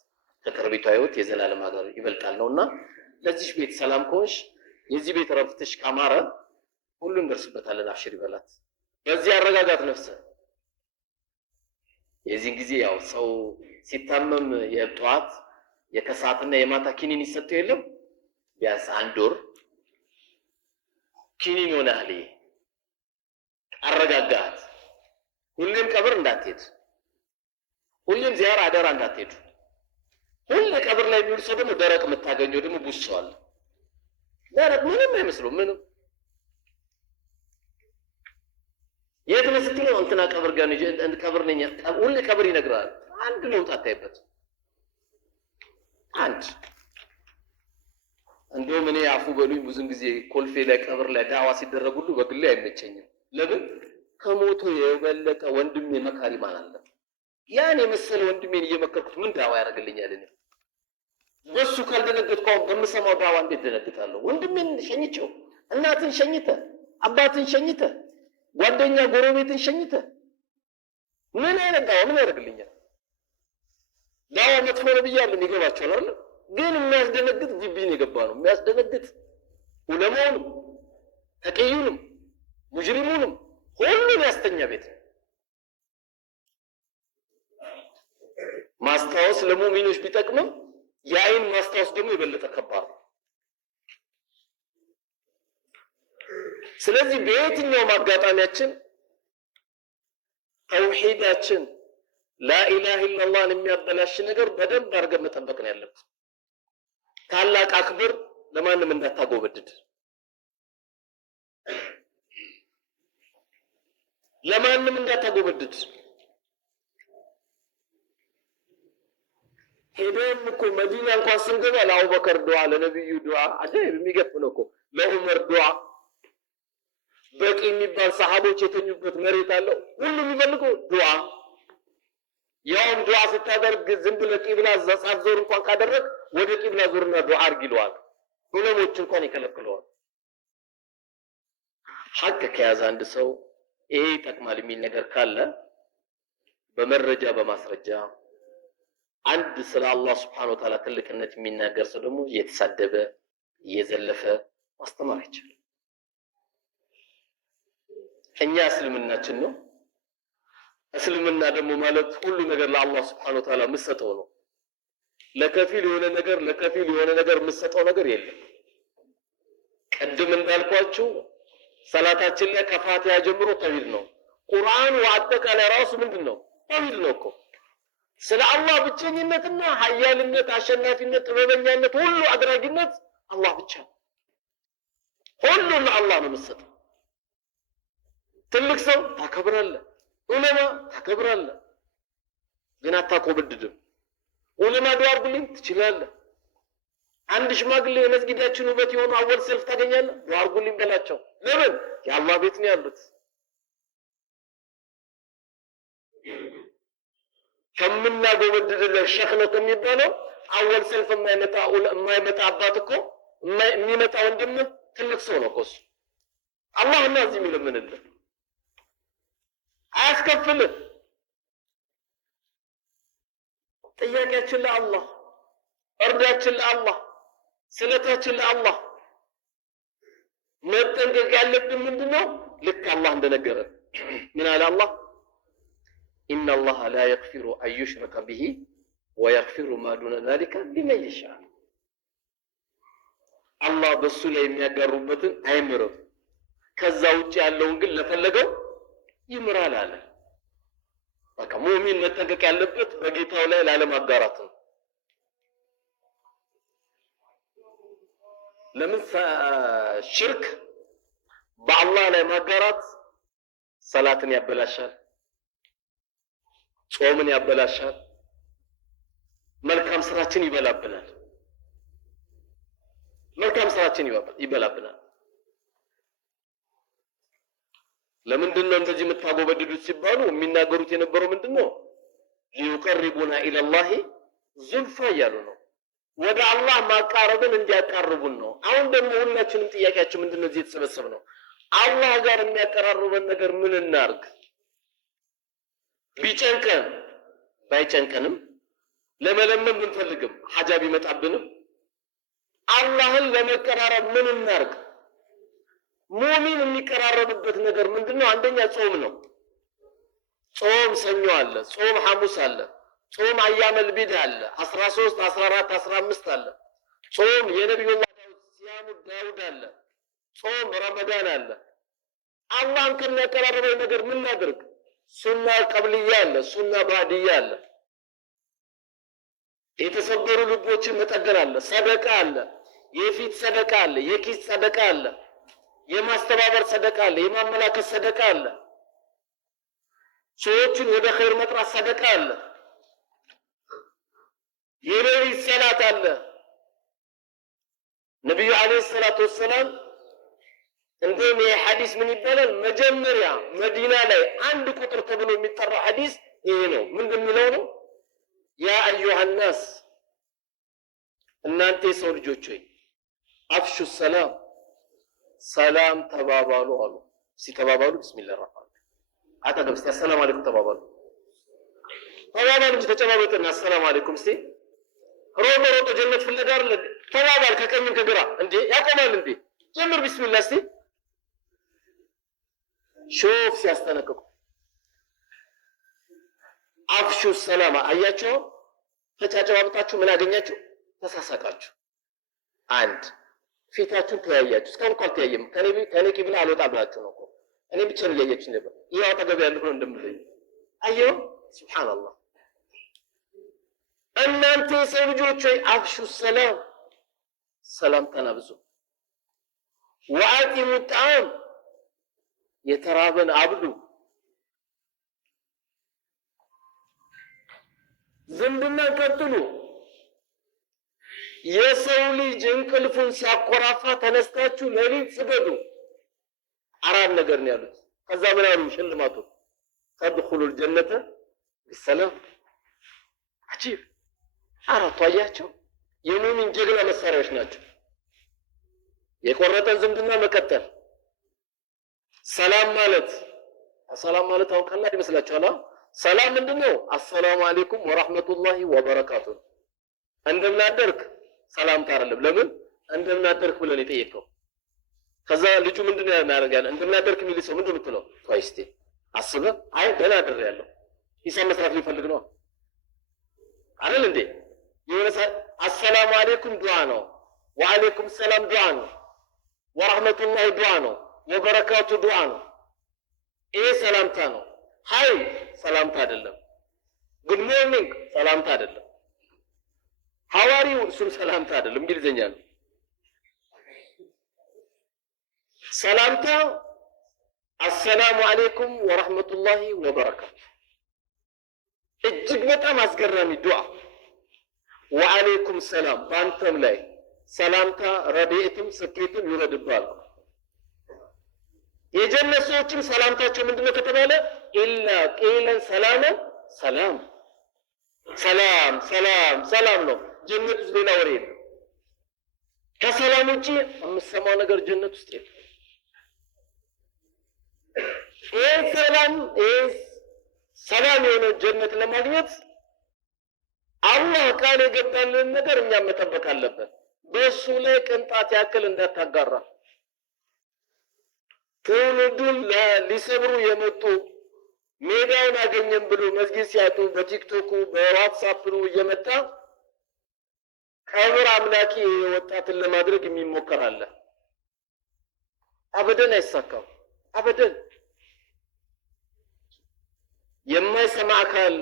ከቅርቢቷ ህይወት የዘላለም ሀገር ይበልጣል ነውና ለዚህ ቤት ሰላም ከሆንሽ የዚህ ቤት ረፍትሽ ካማረ ሁሉ እንደርስበታለን አብሽሪ በላት በዚህ አረጋጋት ነፍስ የዚህ ጊዜ ያው ሰው ሲታመም የጧት የከሰዓትና የማታ ኪኒን ይሰጠው የለም ቢያንስ አንድ ወር ኪኒን ሆነሃል አረጋጋት ሁሌም ቀብር እንዳትሄድ ሁሌም ዚያራ አደራ እንዳትሄዱ ሁሌ ቀብር ላይ የሚውል ሰው ደግሞ ደረቅ የምታገኘው ደግሞ ቡስዋል ደረቅ ምንም አይመስለው ምንም የት ነው ስትለው እንትና ቀብር ጋር ነው ቀብር ነኝ ሁሌ ቀብር ይነግራል አንድ ነው ታታይበት አንድ እንደውም እኔ አፉ በሉኝ ብዙን ጊዜ ኮልፌ ላይ ቀብር ላይ ዳዋ ሲደረግ ሁሉ በግሌ አይመቸኝም ለምን ከሞቶ የበለጠ ወንድሜ መካሪ ማን አለ ያን የመሰለ ወንድሜን እየመከርኩት ምን ዳዋ ያደርግልኛል እኔ በሱ ካልደነገጥኩ በምሰማው ዳዋ እንዴት ደነግጣለሁ ወንድሜን ሸኝቼው እናትን ሸኝተ አባትን ሸኝተ ጓደኛ ጎረቤትን ሸኝተ ምን አይነት ዳዋ ምን ያደርግልኛል ዳዋ መጥፎ ነው ብያለሁ ይገባችኋል አይደል ግን የሚያስደነግጥ ግቢን የገባ ነው የሚያስደነግጥ ዑለማውንም ተቀዩንም ሙጅሪሙንም ሁሉም ያስተኛ ቤት ማስታወስ ለሙእሚኖች ቢጠቅምም የአይን ማስታወስ ደግሞ የበለጠ ከባድ ነው ስለዚህ በየትኛውም አጋጣሚያችን ተውሂዳችን ላኢላሃ ኢላላህን የሚያበላሽ ነገር በደንብ አድርገን መጠበቅ ነው ያለብን ታላቅ አክብር ለማንም እንዳታጎበድድ ለማንም እንዳታጎበድድ። ሄደን እኮ መዲና እንኳን ስንገባ ለአቡበከር ዱዓ፣ ለነብዩ ዱዓ፣ አጃይብ የሚገርም ነው እኮ ለዑመር ዱዓ። በቂ የሚባል ሰሃቦች የተኙበት መሬት አለው። ሁሉም የሚፈልገው ዱዓ። ያውም ዱዓ ስታደርግ ዝም ብለህ ቂብላ ሳትዞር እንኳን ካደረግ ወደ ቂብላ ዞርና ዱዓ አድርግ ይለዋል። ዑለሞች እንኳን ይከለክለዋል። ሐቅ ከያዘ አንድ ሰው ይሄ ይጠቅማል የሚል ነገር ካለ በመረጃ በማስረጃ አንድ ስለ አላህ Subhanahu Wa Ta'ala ትልቅነት የሚናገር ሰው ደግሞ እየተሳደበ እየዘለፈ ማስተማር አይችልም። እኛ እስልምናችን ነው። እስልምና ደግሞ ማለት ሁሉ ነገር ለአላህ Subhanahu Wa Ta'ala መስጠው ነው። ለከፊል የሆነ ነገር መስጠው ነገር የለም። ቀድም እንዳልኳችሁ ሰላታችን ላይ ከፋቲሃ ጀምሮ ተውሂድ ነው። ቁርአን ወአጠቃላይ ራሱ ምንድነው? ተውሂድ ነው እኮ። ስለ አላህ ብቸኝነትና ኃያልነት፣ አሸናፊነት፣ ጥበበኛነት፣ ሁሉ አድራጊነት አላህ ብቻ ነው። ሁሉ ለአላህ ነው መስጠው። ትልቅ ሰው ታከብራለህ፣ ዑለማ ታከብራለህ፣ ግን አታቆብድድም። ዑለማ ዱዓ አድርጉልኝ ትችላለህ። አንድ ሽማግሌ የመስጊዳችን ውበት የሆኑ አወል ሰልፍ ታገኛለህ፣ ዱዓ አድርጉልኝ በላቸው። ለምን? የአላህ ቤት ነው ያሉት። ከምናጎበድድለት ሸኽ ነው ከሚባለው አወል ሰልፍ የማይመጣ አባት እኮ የሚመጣ ወንድም ትልቅ ሰው ነው እኮ እሱ። አላህ እና እዚህ የሚለምንልህ አያስከፍልህ። ጥያቄያችን ለአላህ፣ እርዳችን ለአላህ፣ ስለታችን ለአላህ። መጠንቀቅ ያለብን ምንድነው? ልክ አላህ እንደነገረን ምን አለ አላህ? ኢነ አላህ ላ የግፊሩ አን ዩሽረከ ቢሂ ወየግፊሩ ማ ዱነ ዛሊከ ሊመን የሻእ። አላህ በሱ ላይ የሚያጋሩበትን አይምርም፣ ከዛ ውጭ ያለውን ግን ለፈለገው ይምራል አለ። በቃ ሙእሚን መጠንቀቅ ያለበት በጌታው ላይ ላለማጋራት ነው። ለምን ሽርክ በአላህ ላይ ማጋራት ሰላትን ያበላሻል፣ ጾምን ያበላሻል፣ መልካም ስራችን ይበላብናል። ለምንድነው እንደዚህ የምታጎበድዱት ሲባሉ የሚናገሩት የነበረው ምንድነው? ሊዩቀርቡና ኢለላሂ ዙልፋ እያሉ ነው። ወደ አላህ ማቃረብን እንዲያቃርቡን ነው። አሁን ደግሞ ሁላችንም ጥያቄያችን ምንድነው? እዚህ የተሰበሰብነው አላህ ጋር የሚያቀራርበን ነገር ምን እናርግ? ቢጨንቀን ባይጨንቀንም ለመለመን ብንፈልግም ሐጃ ቢመጣብንም አላህን ለመቀራረብ ምን እናርግ? ሙእሚን የሚቀራረብበት ነገር ምንድነው? አንደኛ ጾም ነው። ጾም ሰኞ አለ፣ ጾም ሐሙስ አለ፣ ጾም አያመል ቢድ አለ፣ 13 14 15 አለ። ጾም የነብዩላህ ዳውድ ሲያሙ ዳውድ አለ፣ ጾም ረመዳን አለ። አላህን ከሚያቀራርበው ነገር ምን እናድርግ? ሱና ቀብልያ አለ፣ ሱና ባዕድያ አለ። የተሰበሩ ልቦችን መጠገን አለ፣ ሰደቃ አለ፣ የፊት ሰደቃ አለ፣ የኪስ ሰደቃ አለ፣ የማስተባበር ሰደቃ አለ፣ የማመላከት ሰደቃ አለ፣ ሰዎችን ወደ ኸይር መጥራት ሰደቃ አለ፣ የሌሊት ሰላት አለ። ነብዩ አለይሂ ሰላቱ ወሰላም እንደውም ይሄ ሐዲስ ምን ይባላል? መጀመሪያ መዲና ላይ አንድ ቁጥር ተብሎ የሚጠራ ሐዲስ ይሄ ነው። ምንድን የሚለው ነው? ያ አዩሃ ናስ፣ እናንተ የሰው ልጆች ሆይ አፍሹ ሰላም፣ ሰላም ተባባሉ አሉ። ሲተባባሉ ቢስሚላህ ረህማን አጠገብ እስቲ አሰላሙ አለይኩም ተባባሉ። ተባባሉ እንጂ ተጨባበጥና አሰላሙ አለይኩም እስቲ ሮጦ ጀነት ፍለጋ አይደለ? ተባባል ከቀኝም ከግራ እንዴ ያቆማል እንዴ? ጀምር ቢስሚላህ እስቲ ሾፍ ሲያስጠነቅቁ አፍሹ ሰላም አያቸው። ተጫጫባብጣችሁ ምን አገኛችሁ? ተሳሳቃችሁ። አንድ ፊታችሁን ተያያችሁ። እስካሁን እኮ አልተያየም። ከኔ ቂብላ አልወጣ ብላችሁ ነው እኮ እኔ ብቻ ነው ያያችሁ ነበር። ይሄ አጠገብ ያለው ነው እንደምልኝ አየው። ሱብሃንአላህ። እናንተ የሰው ልጆች ሆይ አፍሹ ሰላም፣ ሰላም ተናብዙ። ወአጢሙ ጣዓም፣ የተራበን አብሉ፣ ዝምድና ቀጥሉ። የሰው ልጅ እንቅልፉን ሲያኮራፋ ተነስታችሁ ሌሊት ስገዱ። አራት ነገር ነው ያሉት። ከዛ ምን አሉ ሽልማቱ? ተድኹሉል ጀነተ ቢሰላም። አጂብ! አራቱ አያቸው የሙእሚን ጀግና መሳሪያዎች ናቸው። የቆረጠን ዝምድና መቀጠል፣ ሰላም ማለት አሁን ቀላል ይመስላችኋል? ሰላም ምንድነው? አሰላሙ አለይኩም ወራህመቱላሂ ወበረካቱ። እንደምናደርክ ሰላምታ አይደለም። ለምን እንደምናደርክ ብለን የጠየቀው? ከዛ ልጁ ምንድነው ያደርጋል? እንደምናደርክ የሚል ሰው ምንድነው የምትለው? ቆይ እስቲ አስበህ፣ አይ ደህና አድሬያለሁ ሂሳብ መስራት ሊፈልግ ነው አይደል እንዴ? የሆነ አሰላሙ አለይኩም ዱዓ ነው፣ ወአለይኩም ሰላም ዱዓ ነው፣ ወራህመቱላሂ ዱዓ ነው፣ ወበረካቱ ዱዓ ነው። ይሄ ሰላምታ ነው። ሃይ ሰላምታ አይደለም። ጉድ ሞርኒንግ ሰላምታ አይደለም። ሐዋሪው እሱም ሰላምታ አይደለም፣ እንግሊዘኛ ነው። ሰላምታ አሰላሙ አለይኩም ወራህመቱላሂ ወበረካቱ። እጅግ በጣም አስገራሚ ዱዓ። ወአለይኩም ሰላም፣ በአንተም ላይ ሰላምታ ረድኤትም ስኬትም ይውረድብሃል። የጀነት ሰዎችም ሰላምታቸው ምንድነው ከተባለ ኢላ ቂለን ሰላመን ሰላም ሰላም ሰላም ሰላም ነው። ጀነት ውስጥ ሌላ ወሬ የለም። ከሰላም ውጪ የምትሰማው ነገር ጀነት ውስጥ የለም። ይህ ሰላም የሆነ ጀነት ለማግኘት አላህ ቃል የገባልን ነገር እኛም መጠበቅ አለበት። በእሱ ላይ ቅንጣት ያክል እንዳታጋራ። ትውልዱን ሊሰብሩ የመጡ ሜዳውን አገኘን ብሎ መስጊድ ሲያጡ በቲክቶኩ በዋትሳፕ እየመጣ ቀብር አምላኪ ወጣትን ለማድረግ የሚሞከር አለ። አበደን አይሳካም። አበደን የማይሰማ አካል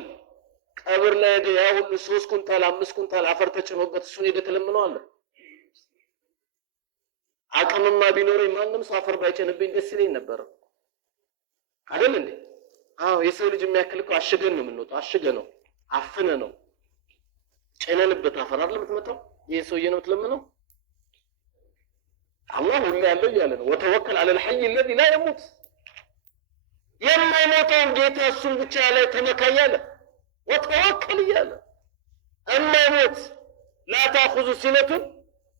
ቀብር ላይ ያ ሁሉ 3 ኩንታል 5 ኩንታል አፈር ተጭኖበት እሱን ሄደ ተለምነዋል። አቅምማ ቢኖረኝ ማንም ሰው አፈር ባይጨንብኝ ደስ ይለኝ ነበር አይደል እንዴ? አዎ የሰው ልጅ የሚያክል እኮ አሽገን ነው የምንወጣው። አሽገ ነው አፍነ ነው ጨነንበት አፈር አይደል የምትመጣው? ይሄ ሰውዬ ነው የምትለምነው። አላህ ሁሉ ያለው እያለ ነው ወተወከል ዐለል ሐይ الذي لا يموت። የማይሞተውን ጌታ እሱን ብቻ ላይ ተመካኝ አለ። ወተወከል እያለ እማይሞት لا تأخذ سنة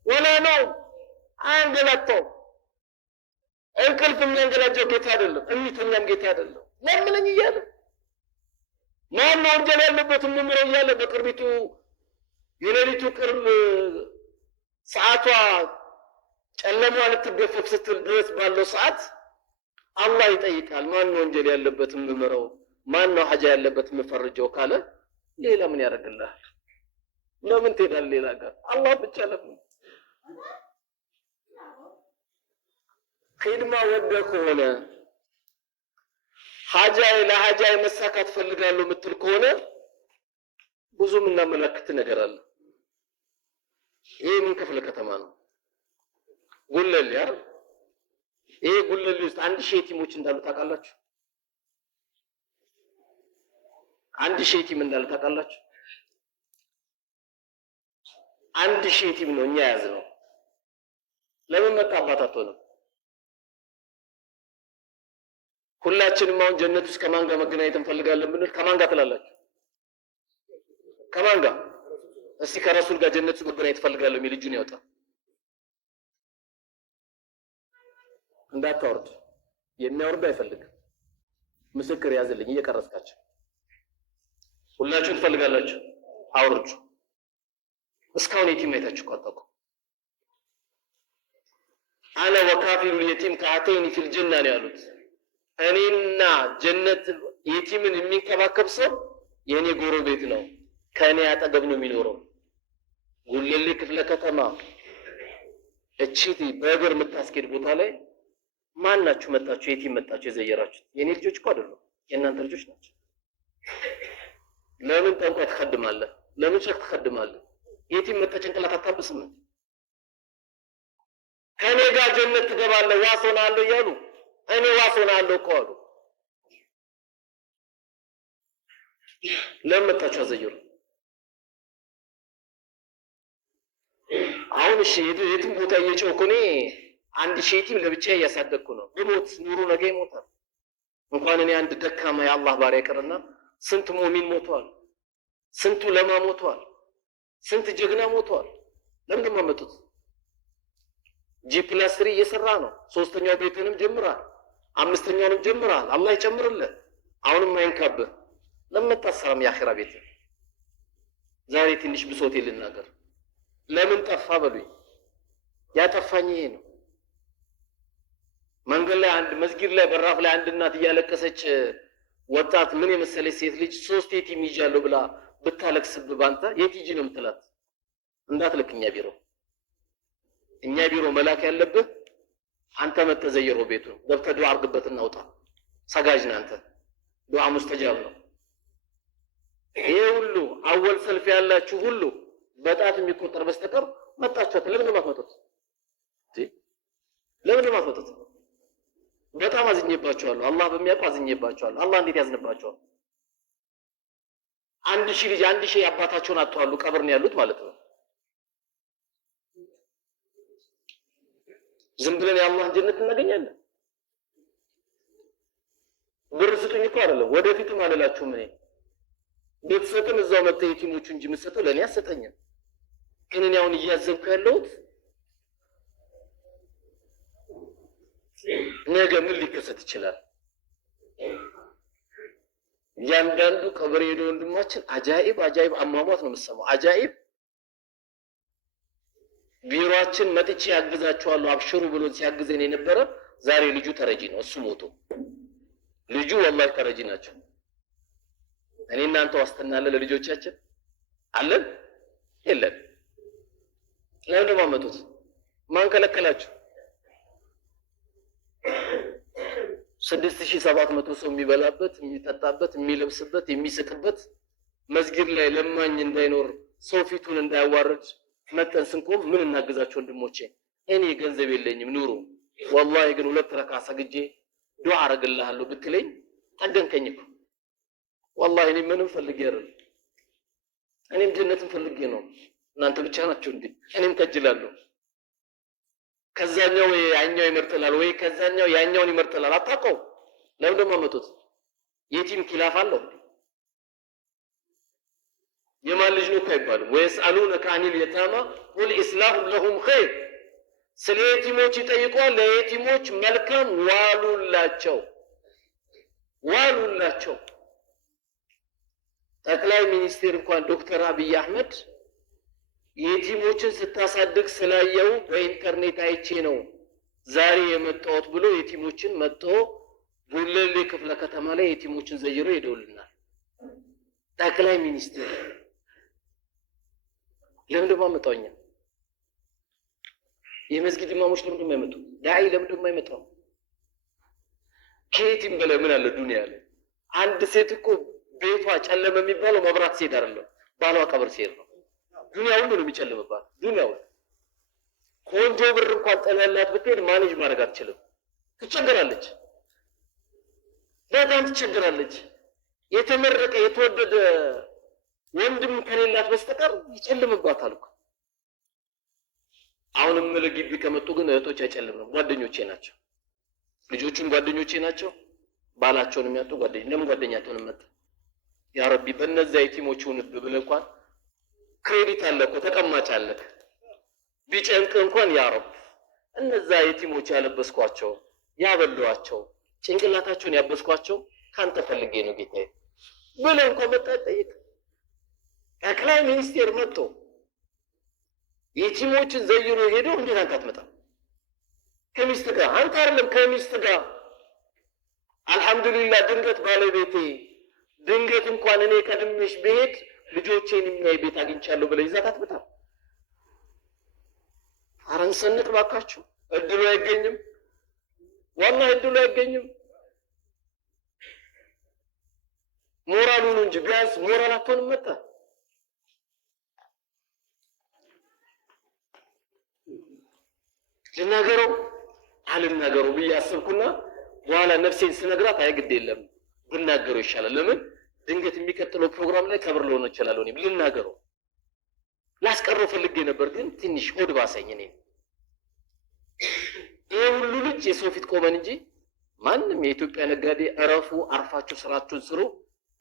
ولا نوم አንገላታው። እንቅልፍ የሚያንገላጀው ጌታ አይደለም፣ እሚተኛም ጌታ አይደለም። ለምንኝ እያለ ማን ነው ወንጀል ያለበት ምምረው እያለ በቅርቢቱ የሌሊቱ ቅርብ ሰዓቷ ጨለሟ ልትገፈፍ ስትል ድረስ ባለው ሰዓት አላህ ይጠይቃል። ማን ነው ወንጀል ያለበት ምምረው፣ ማን ነው ሐጃ ያለበት ምፈርጀው ካለ ሌላ ምን ያደርግልሃል? ለምን ትሄዳለህ ሌላ ጋር? አላህ ብቻ ለምን ኺድማ ወደ ከሆነ ሐጃይ ለሐጃይ መሳካት ፈልጋለሁ የምትል ከሆነ ብዙ የምናመለክት ነገር አለ። ይሄ ምን ክፍለ ከተማ ነው? ጉለሌ አይደል? ይሄ ጉለሌ ውስጥ 1000 የቲሞች እንዳሉ ታውቃላችሁ? 1000 የቲም እንዳሉ ታውቃላችሁ? 1000 የቲም ነው እኛ ያዝነው። ለምን መጣ አባታቶ ነው? ሁላችንም አሁን ጀነት ውስጥ ከማን ጋር መገናኘት እንፈልጋለን ብንል ከማን ጋር ትላላችሁ? ከማን ጋር? እስቲ ከረሱል ጋር ጀነት ውስጥ መገናኘት እፈልጋለሁ የሚል እጁን ያወጣ። እንዳታወርድ፣ የሚያወርድ አይፈልግም። ምስክር ያዝልኝ እየቀረስካችሁ። ሁላችሁም ትፈልጋላችሁ? አውርዱ። እስካሁን የቲም አይታችሁ አታውቁ። አነ ወካፊሉ የቲም ከአተይኒ ፊል ጀና ነው ያሉት። እኔና ጀነት የቲምን የሚንከባከብ ሰው የኔ ጎረቤት ነው፣ ከኔ አጠገብ ነው የሚኖረው። ጉለሌ ክፍለ ከተማ እቺቲ በእግር የምታስኬድ ቦታ ላይ ማን ናችሁ መጣችሁ? የቲም መጣችሁ የዘየራችሁት? የኔ ልጆች እኮ አይደሉም፣ የእናንተ ልጆች ናቸው። ለምን ጠንቋይ ትከድማለህ? ለምን ሸክ ትከድማለህ? የቲም መጣ ጭንቅላት አታብስም? ከኔ ጋር ጀነት ትገባለህ ዋስ ሆናለሁ እያሉ እኔ ዋስ ሆናለሁ እኮ አሉ። ለምን መጣችሁ አዘየሩ? አሁን እሺ የትም ቦታ እየጮኩ እኔ 1000 የቲም ለብቻዬ እያሳደግኩ ነው። ብሞት ኑሮ ነገ ይሞታል። እንኳን እኔ አንድ ደካማ የአላህ ባሪያ ይቅርና ስንት ሙእሚን ሞቷል፣ ስንቱ ለማ ሞቷል፣ ስንት ጀግና ሞቷል። ለምንድን ነው የማመጡት? ጂ+3 እየሰራ ነው። 3ኛው ቤትንም ጀምራል፣ 5ኛውንም ጀምራል። አላህ ይጨምርልህ። አሁንም አይንካብህ። ለምን መታሰራም የአኺራ ቤት? ዛሬ ትንሽ ብሶቴ ልናገር። ለምን ጠፋ በሉኝ። ያጠፋኝ ይሄ ነው። መንገድ ላይ አንድ መስጊድ ላይ በራፍ ላይ አንድ እናት እያለቀሰች ወጣት ምን የመሰለች ሴት ልጅ 3 የቲም ይዣለሁ ብላ ብታለቅስብህ ባንተ የት ሂጂ ነው የምትላት? እንዳትልክ እኛ ቢሮ መላክ ያለብህ አንተ መተዘየሮ ቤቱ ገብተህ ዱዓ አድርግበትና ውጣ። ሰጋጅ ነህ አንተ። ዱዓ ሙስተጃብ ነው። ይሄ ሁሉ አወል ሰልፍ ያላችሁ ሁሉ በጣት የሚቆጠር በስተቀር መጣችኋት። ለምን ማትመጡት? ለምን ማትመጡት? በጣም አዝኜባችኋለሁ። አላህ በሚያውቅ አዝኜባችኋለሁ። አላህ እንዴት ያዝንባችኋል? 1000 ልጅ 1000 አባታቸውን አጥተዋሉ። ቀብር ነው ያሉት ማለት ነው። ዝም ብለን የአላህን ጀነት እናገኛለን? ብር ስጡኝ እኮ አይደለም፣ ወደፊትም አልላችሁም። እኔ ብትሰጥም እዛው መጥተህ የቲሞቹ እንጂ የምትሰጠው ለእኔ አትሰጠኝም። ግን እኔ አሁን እያዘንኩ ያለሁት ነገ ምን ሊከሰት ይችላል? እያንዳንዱ ቀብር ሄዶ ወንድማችን አጃኢብ አሟሟት ነው የምትሰማው። አጃኢብ ቢሮአችን መጥቼ ያግዛቸዋለሁ አብሽሩ ብሎ ሲያግዘን የነበረ ዛሬ ልጁ ተረጂ ነው። እሱ ሞቶ ልጁ ወላሂ ተረጂ ናቸው። እኔ እናንተ ዋስትና አለ ለልጆቻችን አለን የለን? ለምን ማመጡት? ማን ከለከላችሁ? 6700 ሰው የሚበላበት የሚጠጣበት የሚለብስበት የሚስቅበት መስጊድ ላይ ለማኝ እንዳይኖር ሰው ፊቱን እንዳያዋርድ መጠን ስንቆም ምን እናግዛቸው ወንድሞቼ? እኔ ገንዘብ የለኝም ኑሩ፣ ወላሂ ግን 2 ረካ ሰግጄ ዱዓ አረግልሃለሁ ብትለኝ ጠገንከኝ እኮ። ወላሂ እኔ ምንም ፈልጌ አይደለም፣ እኔም ጀነትን ፈልጌ ነው። እናንተ ብቻ ናችሁ እንዴ? እኔም ከጅላለሁ። ከዛኛው ያኛው ይመርጥላል ወይ ከዛኛው ያኛውን ይመርጥላል። አታውቀው። ለምን ደሞ አመጡት? የቲም ኪላፍ አለው። የማን ልጅ ነው አይባልም። ወይስአሉነከ አኒል የታማ ቁል ኢስላሁ ለሁም ኸይር። ስለ የቲሞች ይጠይቋል። ለየቲሞች መልካም ዋሉላቸው። ጠቅላይ ሚኒስትር እንኳን ዶክተር አብይ አህመድ የቲሞችን ስታሳድግ ስላየው በኢንተርኔት አይቼ ነው ዛሬ የመጣሁት ብሎ የቲሞችን መጥቶ ጉለሌ ክፍለ ከተማ ላይ የቲሞችን ዘይሮ ሄደውልናል። ጠቅላይ ሚኒስትር ለምን ደሞ አመጣውኛ? የመስጊድ ኢማሞች ለምን ደሞ አይመጡ? ዳዒ ለምን ደሞ አይመጣው? ከየትም በላይ ምን አለ ዱንያ ላይ? አንድ ሴት እኮ ቤቷ ጨለመ የሚባለው መብራት ሲሄድ አይደለም፣ ባሏ ቀብር ሲሄድ ነው። ዱንያ ሁሉ ነው የሚጨልምባት። ዱንያው ቆንጆ ብር እንኳን ጠላላት ብትሄድ ማኔጅ ማድረግ አትችልም። ትቸገራለች፣ በጣም ትቸገራለች። የተመረቀ የተወደደ ወንድም ከሌላት በስተቀር ይጨልምባታል እኮ። አሁንም ለግቢ ከመጡ ግን እህቶች አይጨልምም፣ ጓደኞቼ ናቸው። ልጆቹም ጓደኞቼ ናቸው። ባላቸውን የሚያጡ ለምን ጓደኛቸውን መጣ? ያ ረቢ በእነዚያ የቲሞቹን ብለህ እንኳን ክሬዲት አለ እኮ ተቀማጭ አለ። ቢጨንቅ እንኳን ያ ረብ እነዛ የቲሞች ያለበስኳቸው ያበሏቸው ጭንቅላታቸውን ያበስኳቸው ካንተ ፈልጌ ነው ጌታዬ ብለህ እንኳን መጣ ጠይቅ። ጠቅላይ ሚኒስቴር መጥቶ የቲሞችን ዘይሮ ሄዶ እንዴት አንተ አትመጣም? ከሚስት ጋር አንተ አይደለም ከሚስት ጋር አልሐምዱሊላህ ድንገት ባለቤቴ ድንገት እንኳን እኔ ቀድሜሽ ብሄድ ልጆቼን የሚያይ ቤት አግኝቻለሁ ብለህ ይዛት አትመጣም? ኧረ እንሰንቅ ባካችሁ። እድሉ አይገኝም፣ ዋላሂ እድሉ አይገኝም። ሞራሉን እንጂ ቢያንስ ሞራል አትሆንም መጣ። ልናገረው አልናገረው ብዬ አሰብኩና በኋላ ነፍሴን ስነግራት አይግድ የለም ብናገረው ይሻላል። ለምን ድንገት የሚቀጥለው ፕሮግራም ላይ ከብር ልሆን ይችላል። እኔ ልናገረው ላስቀ ላስቀረው ፈልጌ ነበር፣ ግን ትንሽ ሆድ ባሰኝ። እኔ ይሄ ሁሉ ልጅ የሰው ፊት ቆመን እንጂ ማንም የኢትዮጵያ ነጋዴ እረፉ፣ አርፋችሁ ስራችሁን ስሩ፣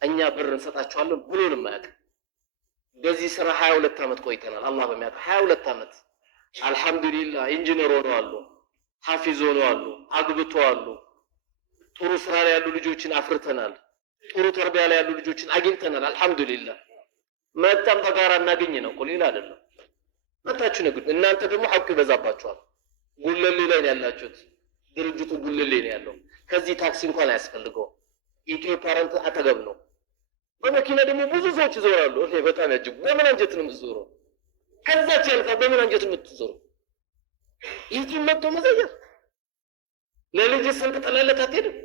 እኛ ብር እንሰጣችኋለን ብሎንም አያውቅም። በዚህ ስራ 22 ዓመት ቆይተናል። አላህ በሚያውቅ 22 ዓመት አልሐምዱሊላህ። ኢንጂነር ሆነዋል፣ ሐፊዝ ሆነዋል፣ አግብተዋል። ጥሩ ስራ ላይ ያሉ ልጆችን አፍርተናል። ጥሩ ተርቢያ ላይ ያሉ ልጆችን አግኝተናል። አልሐምዱሊላህ። መጣም በጋራ እናገኝ ነው እኮ ሌላ አይደለም። መጣችሁ ነው። እናንተ ደግሞ ሐቁ ይበዛባችኋል። ጉለሌ ላይ ነው ያላችሁት። ድርጅቱ ጉለሌ ነው ያለው። ከዚህ ታክሲ እንኳን አያስፈልገው። ኢትዮ ፓረንት አጠገብ ነው። በመኪና ደግሞ ብዙ ሰዎች ይዞራሉ። እኔ በጣም ያጅብ። በምን አንጀት ነው የምትዞረው? ከዛች ያልፋ በምን አንጀት ነው የምትዞረው? ይህን መጥቶ መዘየር ለልጅ ስንት ጠላለት አትሄድም።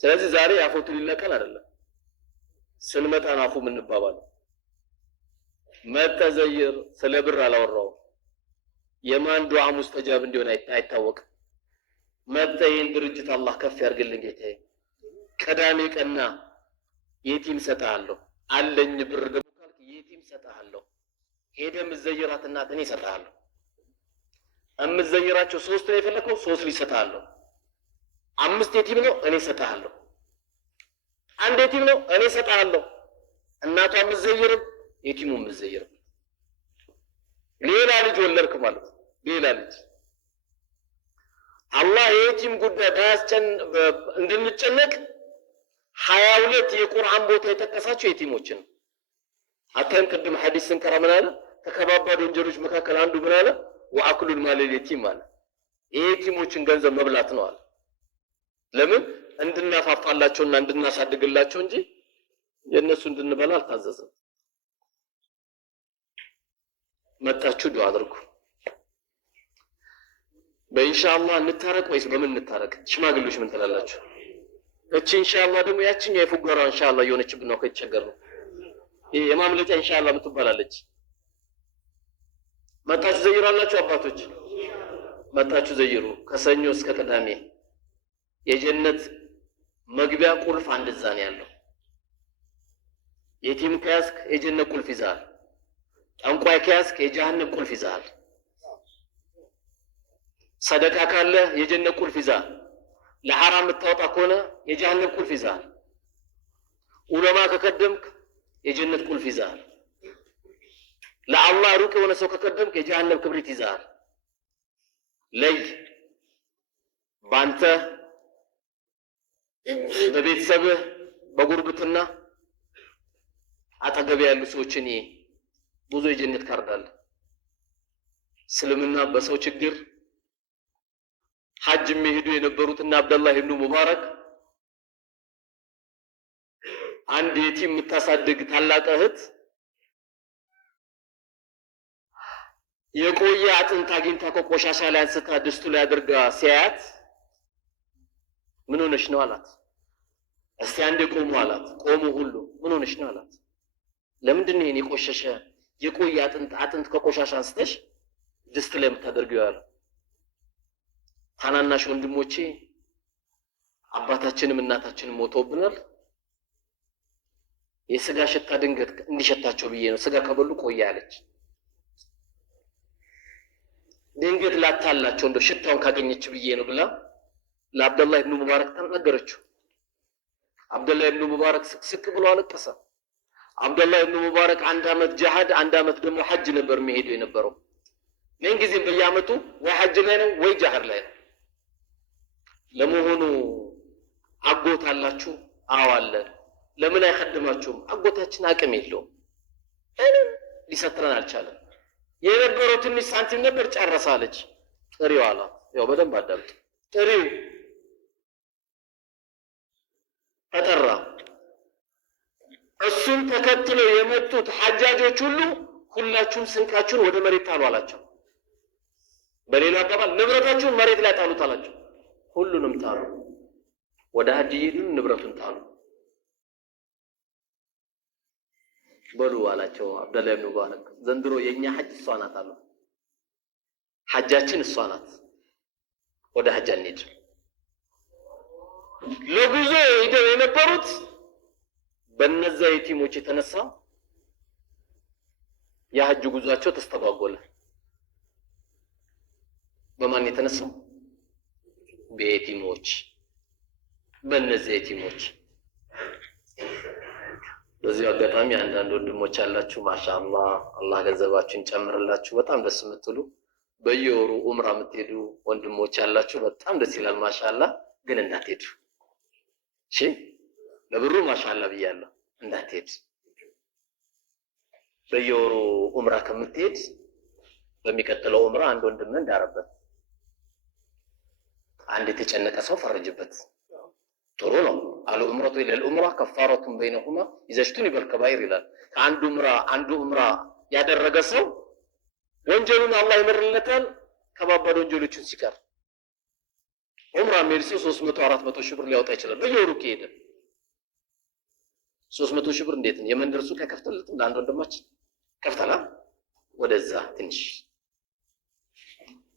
ስለዚህ ዛሬ አፎቱ ሊለቀን አይደለም፣ ስንመጣ አፉ የምንባባለው። መተዘይር ስለ ብር አላወራው። የማን ዱዓ ሙስተጃብ እንዲሆን አይታወቅም። መተ ይህን ድርጅት አላህ ከፍ ያርግልን ጌታዬ። ቀዳሜ ቀና የቲም ሰጣለሁ አለኝ ብር ደግሞ ካልክ የቲም ሰጣለሁ። ሄደ ምዘይራት እናትን ይሰጣለሁ። እምዘይራቸው 3 ነው የፈለከው 3 ሊሰጣለሁ። 5 የቲም ነው እኔ ሰጣለሁ። 1 የቲም ነው እኔ ሰጣለሁ። እናቷ ምዘይርም የቲሙ ምዘይርም ሌላ ልጅ ወለድክ ማለት ነው። ሌላ ልጅ አላህ የቲም ጉዳይ ባያስጨን እንድንጨነቅ 22 የቁርአን ቦታ የጠቀሳቸው የቲሞችን አታን ቅድም ሐዲስ ስንቀራ ምን አለ? ከከባባድ ወንጀሎች መካከል አንዱ ምን አለ? ወአክሉል ማለል የቲም አለ። የቲሞችን ገንዘብ መብላት ነው አለ። ለምን? እንድናፋፋላቸውና እንድናሳድግላቸው እንጂ የነሱ እንድንበላ አልታዘዘም። መጣችሁ ዱዓ አድርጉ። በኢንሻአላህ እንታረቅ ወይስ በምን እንታረቅ? ሽማግሌዎች ምን ትላላችሁ? እቺ ኢንሻአላህ ደግሞ ያቺኛው የፉገራ ኢንሻአላህ የሆነችብን ነው ከተቸገርነው። ይሄ የማምለጫ ኢንሻአላህ የምትባላለች። መጣችሁ ዘይራላችሁ አባቶች፣ መጣችሁ ዘይሩ። ከሰኞ እስከ ቅዳሜ የጀነት መግቢያ ቁልፍ አንድ እዛ ነው ያለው። የቲም ከያዝክ የጀነት ቁልፍ ይዛል። ጠንቋይ ከያዝክ የጀሃነም ቁልፍ ይዛል። ሰደቃ ካለ የጀነት ቁልፍ ይዛል። ለሐራም የምታወጣ ከሆነ የጀሃነም ቁልፍ ይዛል። ዑለማ ከቀደምክ የጀነት ቁልፍ ይዛል። ለአላህ ሩቅ የሆነ ሰው ከቀደምክ የጀሃነም ክብሪት ይዛል። ለይ ባንተ በቤተሰብህ በጉርብትና አጠገብ ያሉ ሰዎችን ብዙ የጀነት ካርድ አለ። እስልምና በሰው ችግር ሐጅ የሚሄዱ የነበሩትና አብደላህ ኢብኑ ሙባረክ አንድ የቲም የምታሳድግ ታላቅ እህት የቆየ አጥንት አግኝታ ከቆሻሻ ላይ አንስታ ድስቱ ላይ አድርጋ ሲያያት ምን ሆነሽ ነው አላት። እስቲ አንዴ ቆሙ አላት። ቆሙ ሁሉ ምን ሆነሽ ነው አላት። ለምንድን ነው የቆሸሸ የቆየ አጥንት ከቆሻሻ አንስተሽ ድስት ላይ የምታደርጊው ያለው? ታናናሽ ወንድሞቼ አባታችንም እናታችንም ሞተውብናል። የስጋ ሽታ ድንገት እንዲሸታቸው ብዬ ነው ስጋ ከበሉ ቆየ አለች። ድንገት ላታላቸው እንደው ሽታውን ካገኘች ብዬ ነው ብላ ለአብደላህ ኢብኑ ሙባረክ ተናገረችው። አብደላህ ኢብኑ ሙባረክ ስቅስቅ ብሎ አለቀሰ። አብደላህ ኢብኑ ሙባረክ 1 ዓመት ጂሃድ 1 ዓመት ደግሞ ሐጅ ነበር የሚሄደው የነበረው። ምን ጊዜ በየዓመቱ ወይ ሐጅ ላይ ነው ወይ ጂሃድ ላይ ነው። ለመሆኑ አጎት አላችሁ? አዎ አለን። ለምን አይخدማችሁም? አጎታችን አቅም የለውም፣ ምንም ሊሰጥረን አልቻለም። የነበረው ትንሽ ሳንቲም ነበር ጨረሳለች። ጥሪው አላት። ያው በደንብ አዳምጡ። ጥሪው ተጠራ። እሱን ተከትለው የመጡት ሐጃጆች ሁላችሁም ስንቃችሁን ወደ መሬት ጣሉ አላቸው። በሌላ አባባል ንብረታችሁን መሬት ላይ ጣሉት አላቸው። ሁሉንም ጣሉ። ወደ ሐጅ ይሄዱን ንብረቱን ጣሉ በሉ አላቸው። አብደላህ ኢብኑ ሙባረክ ዘንድሮ የኛ ሐጅ እሷ ናት አሉ። ሐጃችን እሷ ናት፣ ወደ ሐጅ አንሄድ። ለጉዞ ሄደው የነበሩት በእነዚያ የቲሞች የተነሳ የሐጅ ጉዟቸው ተስተጓጎለ። በማን የተነሳው? በየቲሞች፣ በእነዚህ የቲሞች። በዚህ አጋጣሚ አንዳንድ ወንድሞች ያላችሁ ማሻአላህ አላህ ገንዘባችሁን ጨምርላችሁ በጣም ደስ የምትሉ በየወሩ ኡምራ የምትሄዱ ወንድሞች ያላችሁ በጣም ደስ ይላል። ማሻአላህ ግን እንዳትሄዱ እሺ። ለብሩ ማሻአላህ ብያለሁ፣ እንዳትሄድ። በየወሩ ኡምራ ከምትሄድ በሚቀጥለው ኡምራ አንድ ወንድምህ እንዳረበት አንድ የተጨነቀ ሰው ፈረጅበት። ጥሩ ነው። አሉ ኡምራቱ ኢለል ኡምራ ከፋረቱን በይነሁማ ይዘሽቱን ይበልከባይር ይላል። አንዱ ኡምራ ያደረገ ሰው ወንጀሉን አላህ ይመርለታል ከባባድ ወንጀሎችን ሲቀር። ኡምራ ሜርሲ 300 400 ሺህ ብር ሊያወጣ ይችላል በየወሩ ከሄደ። 300 ሺህ ብር እንዴት ነው የመንደር ሱቅ ከፍተለትም ለአንድ ወንድማችን ከፍተና ወደዛ ትንሽ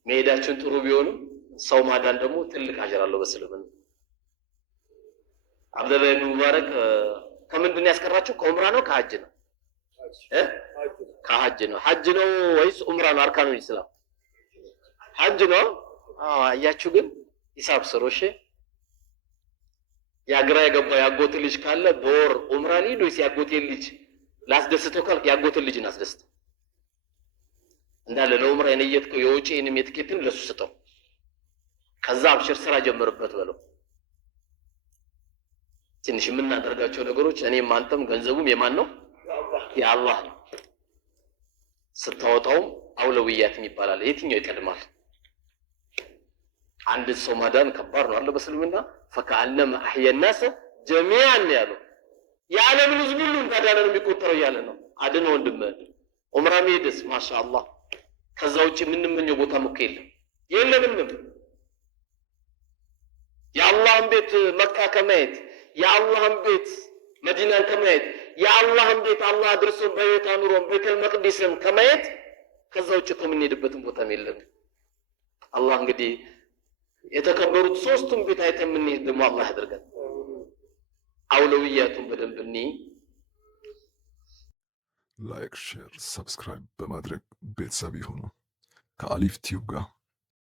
መሄዳችን ጥሩ ቢሆንም ሰው ማዳን ደግሞ ትልቅ አጀር አለው በእስልምና። አብደላህ ኢብኑ ሙባረክ ከምንድን ነው ያስቀራቸው? ከኡምራ ነው ከሐጅ ነው? ከሐጅ ነው። ሐጅ ነው ወይስ ኡምራ ነው? አርካኑል ኢስላም ሐጅ ነው። አያችሁ ግን ሂሳብ ስሩ እሺ። ያግራ የገባ ያጎት ልጅ ካለ በወር ኡምራ ሊድ ወይስ ያጎት ልጅ ላስደስተው ካልክ ያጎት ልጅን አስደስት። እንዳለ ለኡምራ የነየትከው የወጪንም የትኬትን ለሱ ስጠው። ከዛ አብሽር ስራ ጀምርበት በለው። ትንሽ የምናደርጋቸው ነገሮች እኔም አንተም ገንዘቡም የማን ነው? የአላህ ነው። ስታወጣውም አውለውያትም ይባላል። የትኛው ይቀድማል? አንድ ሰው ማዳን ከባድ ነው አለ በእስልምና። ፈከአነመ አህየ الناس ጀሚዓን ያለው የዓለምን ህዝብ ሁሉ እንዳዳነ ነው የሚቆጠረው እያለ ነው። አድነ ወንድምህ ኡምራ መሄድስ ማሻአላህ። ከዛ ውጪ የምንመኘው ቦታ እኮ የለንም። የአላህን ቤት መካ ከማየት የአላህን ቤት መዲናን ከማየት የአላህን ቤት አላህ አድርሶ በህይወት አኑሮን ቤተል መቅዲስን ከማየት ከዛ ውጪ እኮ የምንሄድበትን ቦታም የለም። አላህ እንግዲህ የተከበሩት ሶስቱም ቤት አይተን የምንሄድ ደግሞ አላህ ያደርጋል። አውለውያቱን በደንብ ላይክ፣ ሼር፣ ሰብስክራይብ በማድረግ ቤተሰብ ይሁኑ ከአሊፍ ቲዩብ ጋር